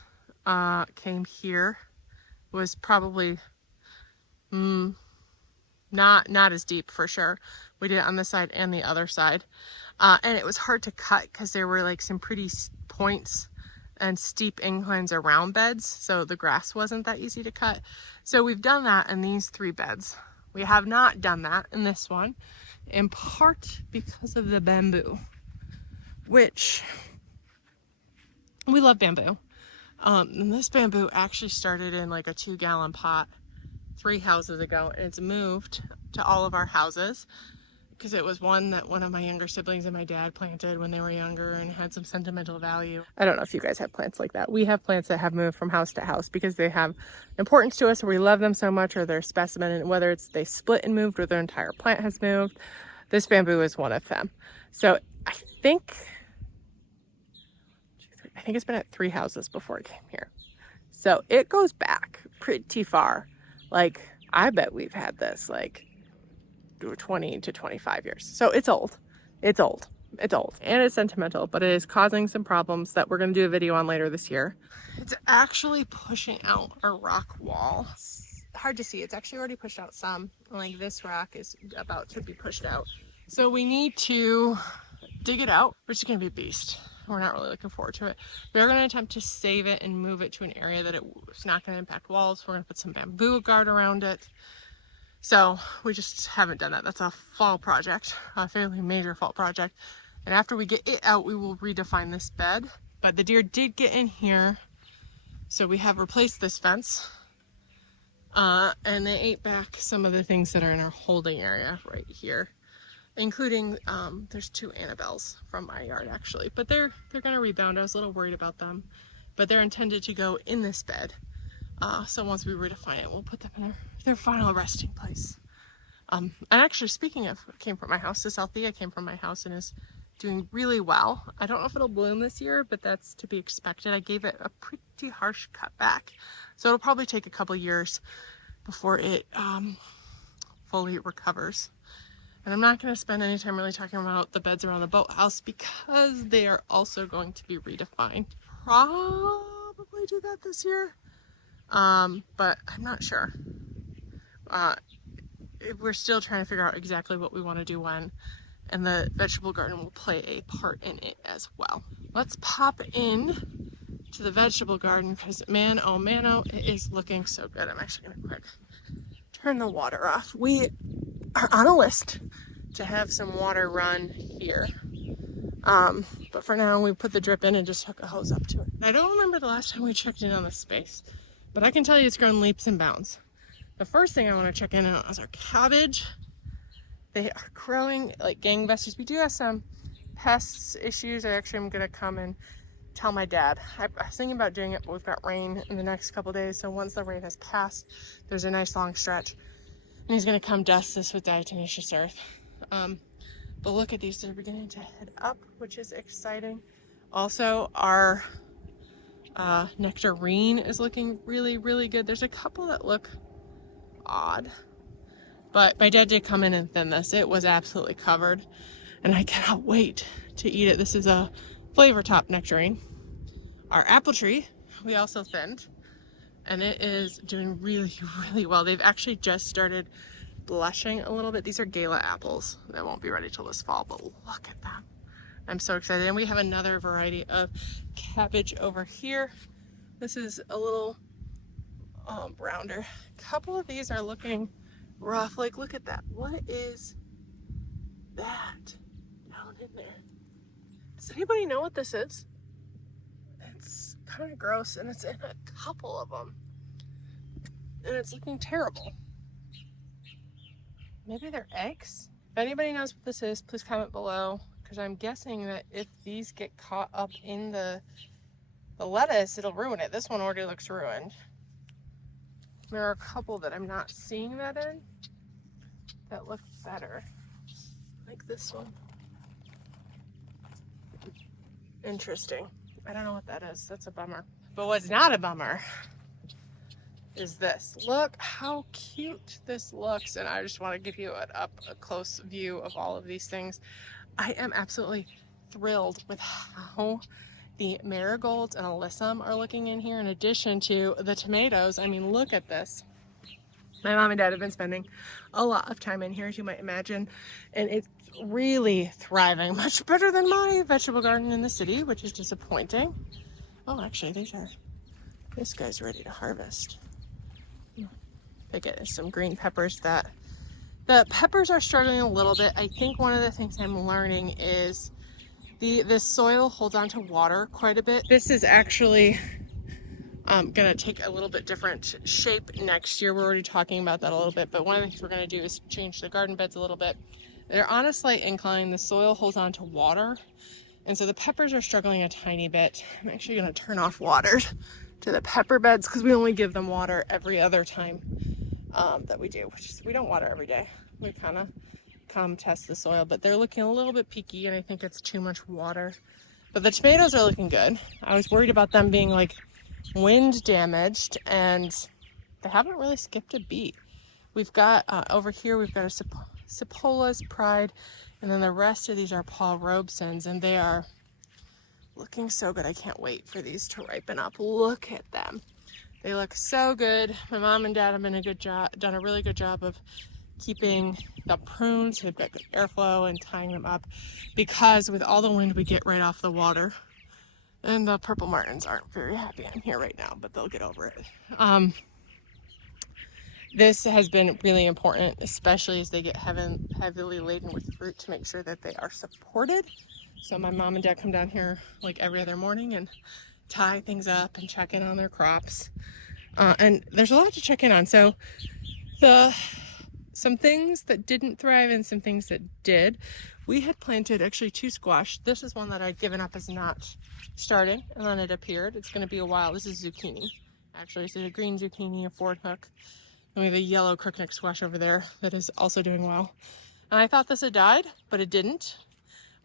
came here. Was probably not as deep for sure. We did it on this side and the other side. And it was hard to cut because there were like some pretty points and steep inclines around beds, so the grass wasn't that easy to cut. So we've done that in these 3 beds. We have not done that in this one, in part because of the bamboo, which we love bamboo. And this bamboo actually started in like a 2-gallon pot 3 houses ago, and it's moved to all of our houses because it was one that one of my younger siblings and my dad planted when they were younger and had some sentimental value. I don't know if you guys have plants like that. We have plants that have moved from house to house because they have importance to us, or we love them so much, or they're a specimen, and whether it's they split and moved or their entire plant has moved. This bamboo is one of them. So I think it's been at 3 houses before it came here. So it goes back pretty far. Like, I bet we've had this like 20 to 25 years. So it's old. It's old. It's old. And it's sentimental, but it is causing some problems that we're going to do a video on later this year. It's actually pushing out our rock wall. It's hard to see. It's actually already pushed out some. Like this rock is about to be pushed out. So we need to dig it out, which is going to be a beast. We're not really looking forward to it. We're going to attempt to save it and move it to an area that it's not going to impact walls. We're going to put some bamboo guard around it. So we just haven't done that. That's a fall project, a fairly major fall project. And after we get it out, we will redefine this bed. But the deer did get in here, so we have replaced this fence. And they ate back some of the things that are in our holding area right here, including there's 2 Annabelles from my yard actually, but they're gonna rebound. I was a little worried about them, but they're intended to go in this bed. So once we redefine it, we'll put them in their final resting place. And actually, speaking of, came from my house, this Althea came from my house and is doing really well. I don't know if it'll bloom this year, but that's to be expected. I gave it a pretty harsh cutback, so it'll probably take a couple years before it fully recovers. And I'm not going to spend any time really talking about the beds around the boathouse because they are also going to be redefined. Probably do that this year, but I'm not sure. We're still trying to figure out exactly what we want to do when, and the vegetable garden will play a part in it as well. Let's pop in to the vegetable garden because man, oh, it is looking so good. I'm actually gonna quick turn the water off. We are on a list to have some water run here. But for now, we put the drip in and just hook a hose up to it. I don't remember the last time we checked in on this space, but I can tell you it's grown leaps and bounds. The first thing I want to check in on is our cabbage. They are growing like gangbusters. We do have some pests issues. I actually am gonna come and tell my dad. I was thinking about doing it, but we've got rain in the next couple days. So once the rain has passed, there's a nice long stretch, and he's gonna come dust this with diatomaceous earth. But look at these, they're beginning to head up, which is exciting. Also, our nectarine is looking really, really good. There's a couple that look odd, but my dad did come in and thin this. It was absolutely covered, and I cannot wait to eat it. This is a flavor top nectarine. Our apple tree, we also thinned, and it is doing really, really well. They've actually just started blushing a little bit. These are gala apples. They won't be ready till this fall, but look at them. I'm so excited. And we have another variety of cabbage over here. This is a little rounder. A couple of these are looking rough. Like, look at that. What is that down in there? Does anybody know what this is? It's kind of gross, and it's in a couple of them, and it's looking terrible. Maybe they're eggs? If anybody knows what this is, please comment below, because I'm guessing that if these get caught up in the lettuce, it'll ruin it. This one already looks ruined. There are a couple that I'm not seeing that in that look better, like this one. Interesting. I don't know what that is. That's a bummer. But what's not a bummer is this. Look how cute this looks, and I just want to give you a close view of all of these things. I am absolutely thrilled with how the marigolds and alyssum are looking in here, in addition to the tomatoes. I mean, look at this. My mom and dad have been spending a lot of time in here, as you might imagine, and it's really thriving, much better than my vegetable garden in the city, which is disappointing. Oh, actually, this guy's ready to harvest. Pick it as some green peppers. That the peppers are struggling a little bit. I think one of the things I'm learning is the soil holds on to water quite a bit. This is actually gonna take a little bit different shape next year. We're already talking about that a little bit, but one of the things we're gonna do is change the garden beds a little bit. They're on a slight incline. The soil holds on to water, and so the peppers are struggling a tiny bit. I'm actually gonna turn off water to the pepper beds because we only give them water every other time that we do, which is we don't water every day. We kind of come test the soil, but they're looking a little bit peaky, and I think it's too much water. But the tomatoes are looking good. I was worried about them being like wind damaged, and they haven't really skipped a beat. We've got over here, we've got a Cipola's Pride, and then the rest of these are Paul Robesons, and they are looking so good. I can't wait for these to ripen up. Look at them. They look so good. My mom and dad have done a really good job of keeping the prunes, they've got good airflow, and tying them up, because with all the wind we get right off the water, and the purple martins aren't very happy I'm here right now, but they'll get over it. This has been really important, especially as they get heavily laden with fruit, to make sure that they are supported. So my mom and dad come down here like every other morning and tie things up and check in on their crops. And there's a lot to check in on. So some things that didn't thrive and some things that did. We had planted actually 2 squash. This is one that I'd given up as not starting, and then it appeared. It's going to be a while. This is zucchini. Actually, this is a green zucchini, a Ford hook. And we have a yellow crookneck squash over there that is also doing well. And I thought this had died, but it didn't.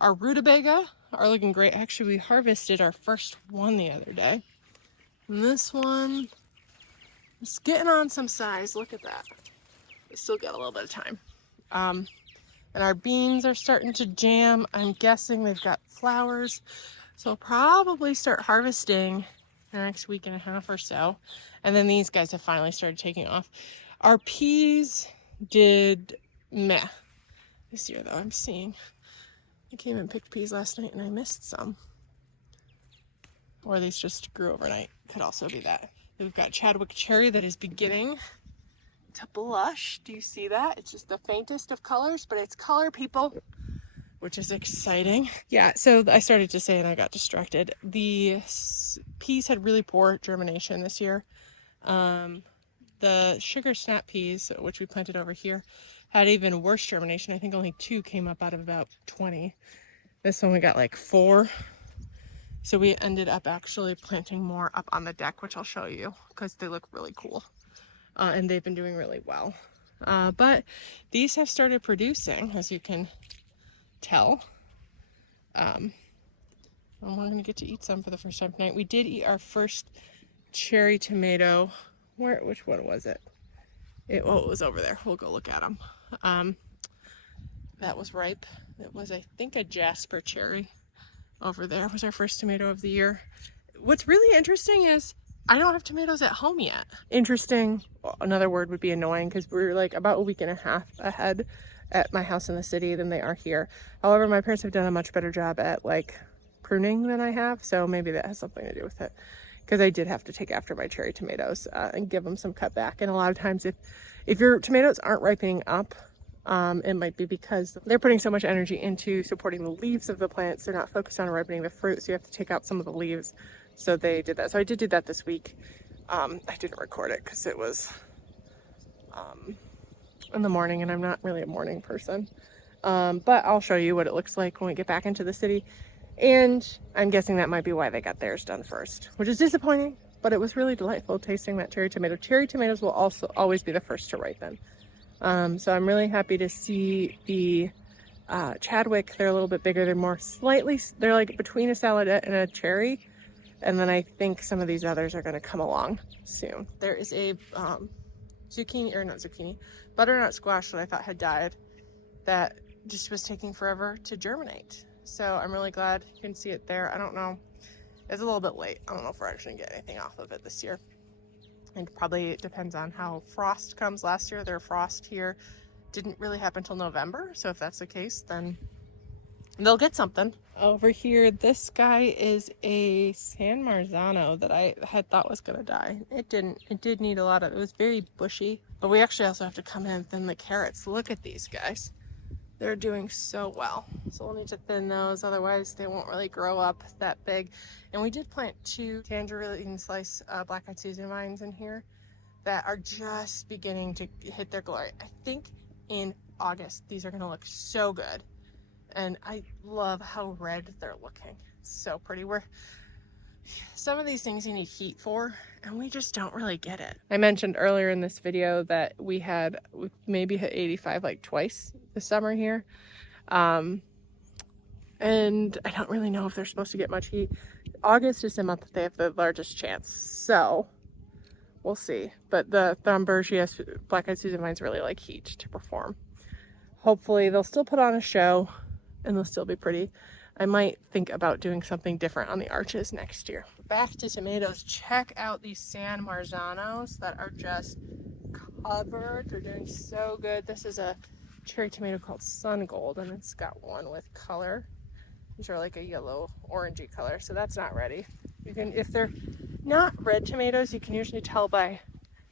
Our rutabaga are looking great. Actually, we harvested our first one the other day. And this one is getting on some size. Look at that. We still got a little bit of time. And our beans are starting to jam. I'm guessing they've got flowers. So I'll probably start harvesting the next week and a half or so. And then these guys have finally started taking off. Our peas did meh this year, though. I'm seeing. I came and picked peas last night and I missed some. or these just grew overnight. Could also be that. We've got Chadwick cherry that is beginning to blush. Do you see that? It's just the faintest of colors, but it's color, people, which is exciting. Yeah, so I started to say and I got distracted. The peas had really poor germination this year. The sugar snap peas, which we planted over here, had even worse germination. I think only 2 came up out of about 20. This one we got like 4. So we ended up actually planting more up on the deck, which I'll show you because they look really cool. And they've been doing really well. But these have started producing, as you can tell. And we're going to get to eat some for the first time tonight. We did eat our first cherry tomato. Which one was it? It was over there. We'll go look at them. That was ripe. It was, I think, a Jasper cherry. Over there was our first tomato of the year. What's really interesting is I don't have tomatoes at home yet. Interesting, well, another word would be annoying, because we're like about a week and a half ahead at my house in the city than they are here. However, my parents have done a much better job at like pruning than I have, so maybe that has something to do with it. Because I did have to take after my cherry tomatoes and give them some cut back. And a lot of times if your tomatoes aren't ripening up, it might be because they're putting so much energy into supporting the leaves of the plants. They're not focused on ripening the fruit, so you have to take out some of the leaves. So they did that. So I did do that this week. I didn't record it because it was in the morning and I'm not really a morning person. But I'll show you what it looks like when we get back into the city. And I'm guessing that might be why they got theirs done first, which is disappointing, but it was really delightful tasting that cherry tomato. Cherry tomatoes will also always be the first to ripen. So I'm really happy to see the Chadwick. They're a little bit bigger. They're like between a saladette and a cherry. And then I think some of these others are going to come along soon. There is a butternut squash that I thought had died that just was taking forever to germinate. So I'm really glad you can see it there. I don't know. It's a little bit late. I don't know if we're actually going to get anything off of it this year. And probably depends on how frost comes. Last year, their frost here didn't really happen until November. So if that's the case, then they'll get something. Over here, this guy is a San Marzano that I had thought was going to die. It didn't. It did need it was very bushy. But we actually also have to come in and thin the carrots. Look at these guys. They're doing so well. So we'll need to thin those, otherwise they won't really grow up that big. And we did plant 2 tangerine slice black-eyed Susan vines in here that are just beginning to hit their glory. I think in August these are gonna look so good. And I love how red they're looking. It's so pretty. Some of these things you need heat for, and we just don't really get it. I mentioned earlier in this video that we maybe hit 85 like twice this summer here. And I don't really know if they're supposed to get much heat. August is the month that they have the largest chance, so we'll see. But the Thunbergias black-eyed Susan vines really like heat to perform. Hopefully they'll still put on a show and they'll still be pretty. I might think about doing something different on the arches next year. Back to tomatoes. Check out these San Marzanos that are just covered. They're doing so good. This is a cherry tomato called Sun Gold, and it's got one with color. These are like a yellow orangey color, so that's not ready. If they're not red tomatoes, you can usually tell by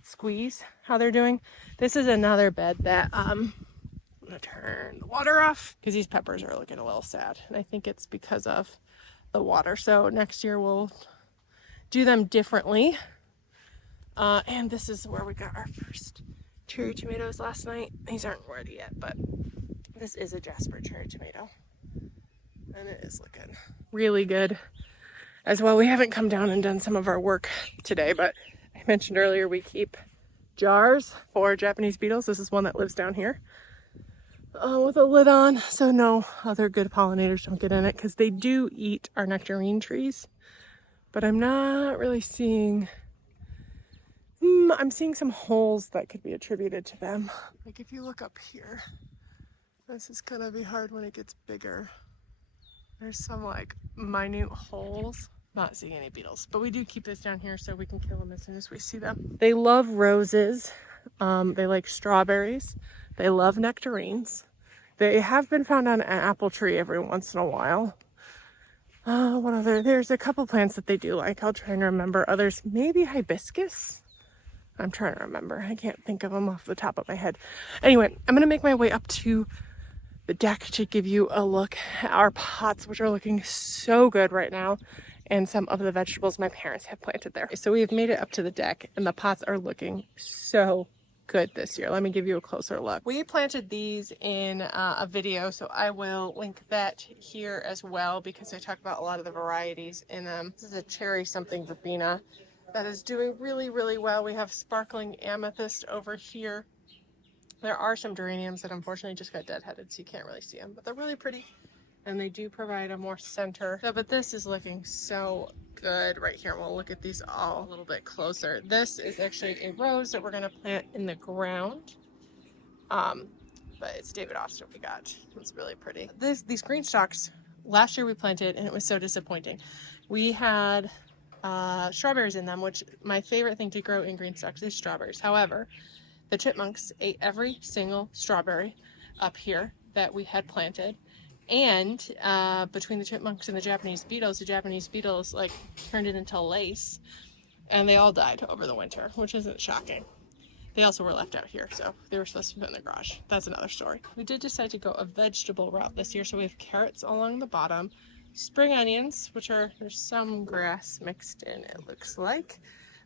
squeeze how they're doing. This is another bed that I'm gonna turn the water off because these peppers are looking a little sad, and I think it's because of the water. So next year we'll do them differently. And this is where we got our first cherry tomatoes last night. These aren't ready yet, but this is a Jasper cherry tomato, and it is looking really good as well. We haven't come down and done some of our work today, but I mentioned earlier we keep jars for Japanese beetles. This is one that lives down here with a lid on, so no other good pollinators don't get in it, because they do eat our nectarine trees. But I'm not really seeing, I'm seeing some holes that could be attributed to them. Like if you look up here, this is gonna be hard when it gets bigger. There's some like minute holes. Not seeing any beetles, but we do keep this down here so we can kill them as soon as we see them. They love roses. They like strawberries. They love nectarines. They have been found on an apple tree every once in a while. What other? There's a couple plants that they do like. I'll try and remember others. Maybe hibiscus. I'm trying to remember. I can't think of them off the top of my head. Anyway, I'm going to make my way up to the deck to give you a look at our pots, which are looking so good right now, and some of the vegetables my parents have planted there. So we have made it up to the deck, and the pots are looking so good this year. Let me give you a closer look. We planted these in a video, so I will link that here as well because I talk about a lot of the varieties in them. This is a cherry something verbena that is doing really, really well. We have sparkling amethyst over here. There are some geraniums that unfortunately just got deadheaded, so you can't really see them, but they're really pretty, and they do provide a more center. So, but this is looking so good right here. We'll look at these all a little bit closer. This is actually a rose that we're going to plant in the ground, but it's David Austin we got. It's really pretty. These green stalks, last year we planted, and it was so disappointing. We had strawberries in them, which my favorite thing to grow in green stalks is strawberries. However, the chipmunks ate every single strawberry up here that we had planted. And between the chipmunks and the Japanese beetles like turned it into lace, and they all died over the winter, which isn't shocking. They also were left out here, so they were supposed to be put in the garage. That's another story. We did decide to go a vegetable route this year, so we have carrots along the bottom, spring onions, there's some grass mixed in, it looks like.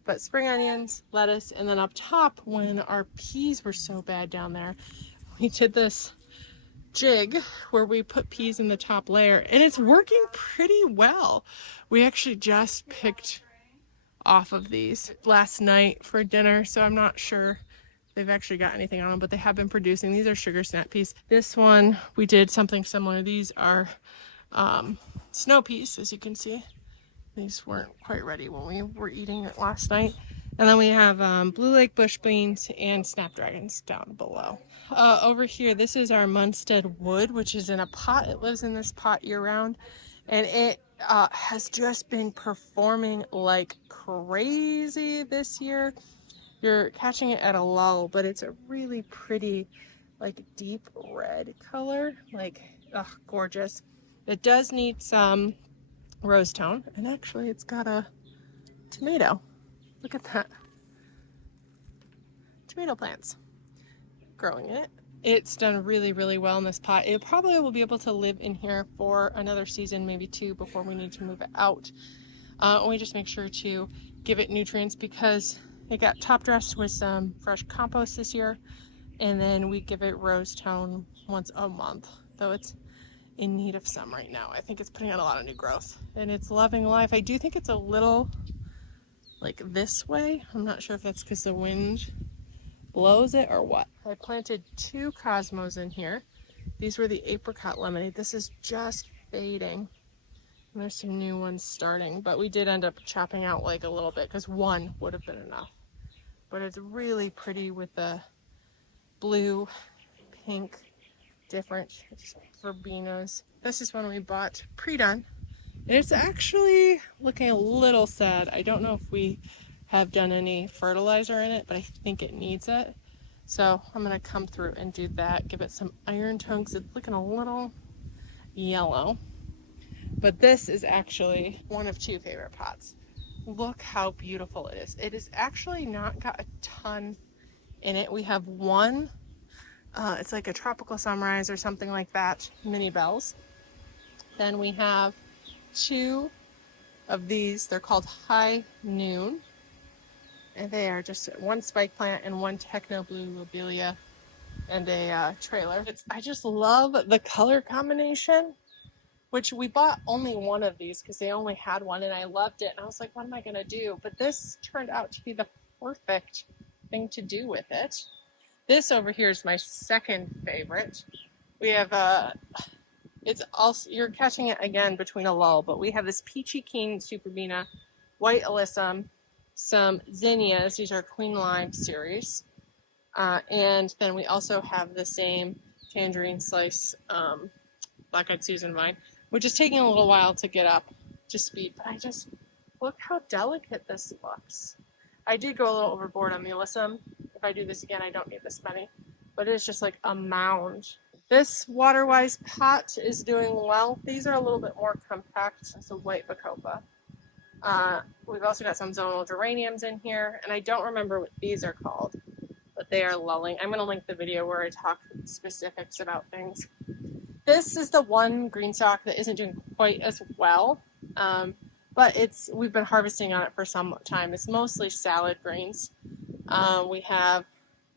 But spring onions, lettuce, and then up top, when our peas were so bad down there, we did this jig where we put peas in the top layer, and it's working pretty well. We actually just picked off of these last night for dinner, so I'm not sure they've actually got anything on them, but they have been producing. These are sugar snap peas. This one, we did something similar. These are snow peas, as you can see. These weren't quite ready when we were eating it last night. And then we have Blue Lake bush beans and snapdragons down below. Over here, this is our Munstead wood, which is in a pot. It lives in this pot year round. And it has just been performing like crazy this year. You're catching it at a lull, but it's a really pretty, like deep red color. Like, gorgeous. It does need some rose tone, and actually it's got a tomato. Look at that. Tomato plants growing in it. It's done really, really well in this pot. It probably will be able to live in here for another season, maybe 2, before we need to move it out. We just make sure to give it nutrients because it got top dressed with some fresh compost this year, and then we give it rose tone once a month, though it's in need of some right now. I think it's putting out a lot of new growth and it's loving life. I do think it's a little like this way. I'm not sure if that's because the wind blows it or what. I planted 2 cosmos in here. These were the apricot lemonade. This is just fading. And there's some new ones starting, but we did end up chopping out like a little bit because one would have been enough. But it's really pretty with the blue, pink, different verbenas. This is one we bought pre-done, and it's actually looking a little sad. I don't know if we have done any fertilizer in it, but I think it needs it. So I'm gonna come through and do that, give it some iron tone because it's looking a little yellow. But this is actually one of 2 favorite pots. Look how beautiful it is. It has actually not got a ton in it. We have one it's like a tropical sunrise or something like that, mini bells. Then we have 2 of these. They're called High Noon, and they are just one spike plant and one techno blue lobelia and a trailer. I just love the color combination, which we bought only one of these because they only had one, and I loved it. And I was like, what am I gonna do? But this turned out to be the perfect thing to do with it. This over here is my second favorite. We have it's also, you're catching it again between a lull, but we have this Peachy Keen Superbena, White Alyssum, some zinnias. These are Queen Lime series. And then we also have the same Tangerine Slice Black-Eyed Susan vine, which is taking a little while to get up to speed. But I just, look how delicate this looks. I did go a little overboard on the alyssum. If I do this again, I don't need this many, but it's just like a mound This water-wise pot is doing well. These are a little bit more compact. It's a white bacopa. We've also got some zonal geraniums in here, and I don't remember what these are called, but they are lulling. I'm going to link the video where I talk specifics about things. This is the one green stalk that isn't doing quite as well, but we've been harvesting on it for some time. It's mostly salad greens. We have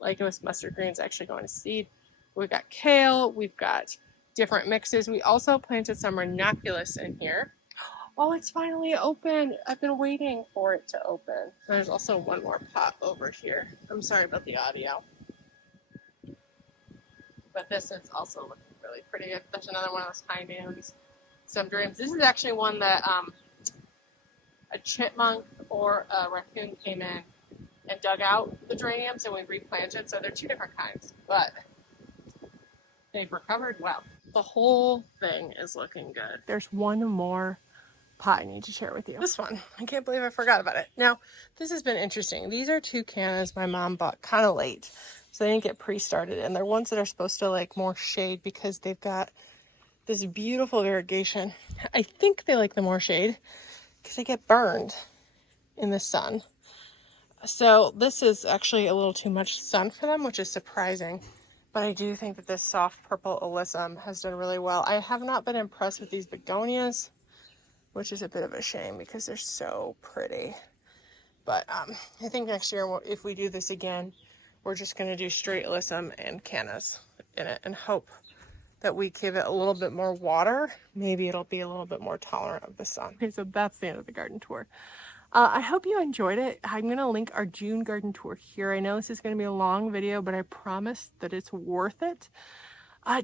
Lycos mustard greens actually going to seed. We've got kale. We've got different mixes. We also planted some ranunculus in here. Oh, it's finally open. I've been waiting for it to open. There's also one more pot over here. I'm sorry about the audio. But this is also looking really pretty. There's another one of those high noons. Some dreams. This is actually one that a chipmunk or a raccoon came in and dug out the geraniums and we replanted. So they're two different kinds, but they've recovered well. The whole thing is looking good. There's one more pot I need to share with you. This one. I can't believe I forgot about it. Now, this has been interesting. These are two cannas my mom bought kind of late, so they didn't get pre-started, and they're ones that are supposed to like more shade because they've got this beautiful irrigation. I think they like the more shade because they get burned in the sun. So this is actually a little too much sun for them, which is surprising. But I do think that this soft purple alyssum has done really well. I have not been impressed with these begonias, which is a bit of a shame because they're so pretty. But I think next year, if we do this again, we're just going to do straight alyssum and cannas in it and hope that we give it a little bit more water. Maybe it'll be a little bit more tolerant of the sun. Okay, so that's the end of the garden tour. I hope you enjoyed it. I'm going to link our June garden tour here. I know this is going to be a long video, but I promise that it's worth it.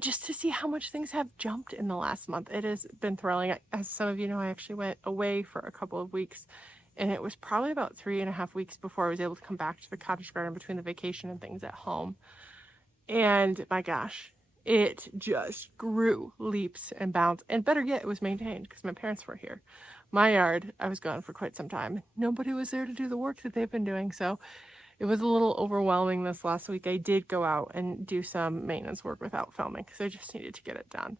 Just to see how much things have jumped in the last month. It has been thrilling. As some of you know, I actually went away for a couple of weeks, and it was probably about 3.5 weeks before I was able to come back to the cottage garden between the vacation and things at home. And my gosh, it just grew leaps and bounds. And better yet, it was maintained because my parents were here. My yard, I was gone for quite some time. Nobody was there to do the work that they've been doing, so it was a little overwhelming this last week. I did go out and do some maintenance work without filming because I just needed to get it done.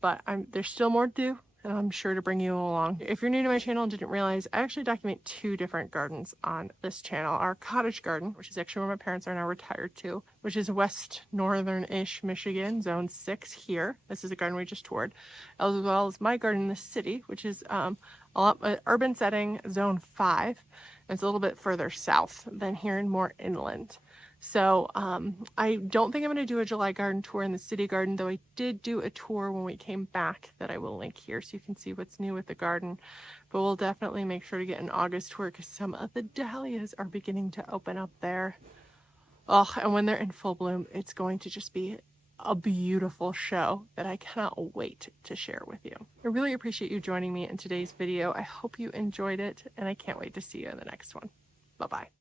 But there's still more to do, and I'm sure to bring you along. If you're new to my channel and didn't realize, I actually document 2 different gardens on this channel. Our cottage garden, which is actually where my parents are now retired to, which is west northern-ish Michigan, zone 6 here. This is a garden we just toured, as well as my garden in the city, which is urban setting, zone 5. It's a little bit further south than here and more inland. So I don't think I'm going to do a July garden tour in the city garden, though I did do a tour when we came back that I will link here so you can see what's new with the garden. But we'll definitely make sure to get an August tour because some of the dahlias are beginning to open up there. Oh, and when they're in full bloom, it's going to just be a beautiful show that I cannot wait to share with you. I really appreciate you joining me in today's video. I hope you enjoyed it, and I can't wait to see you in the next one. Bye-bye.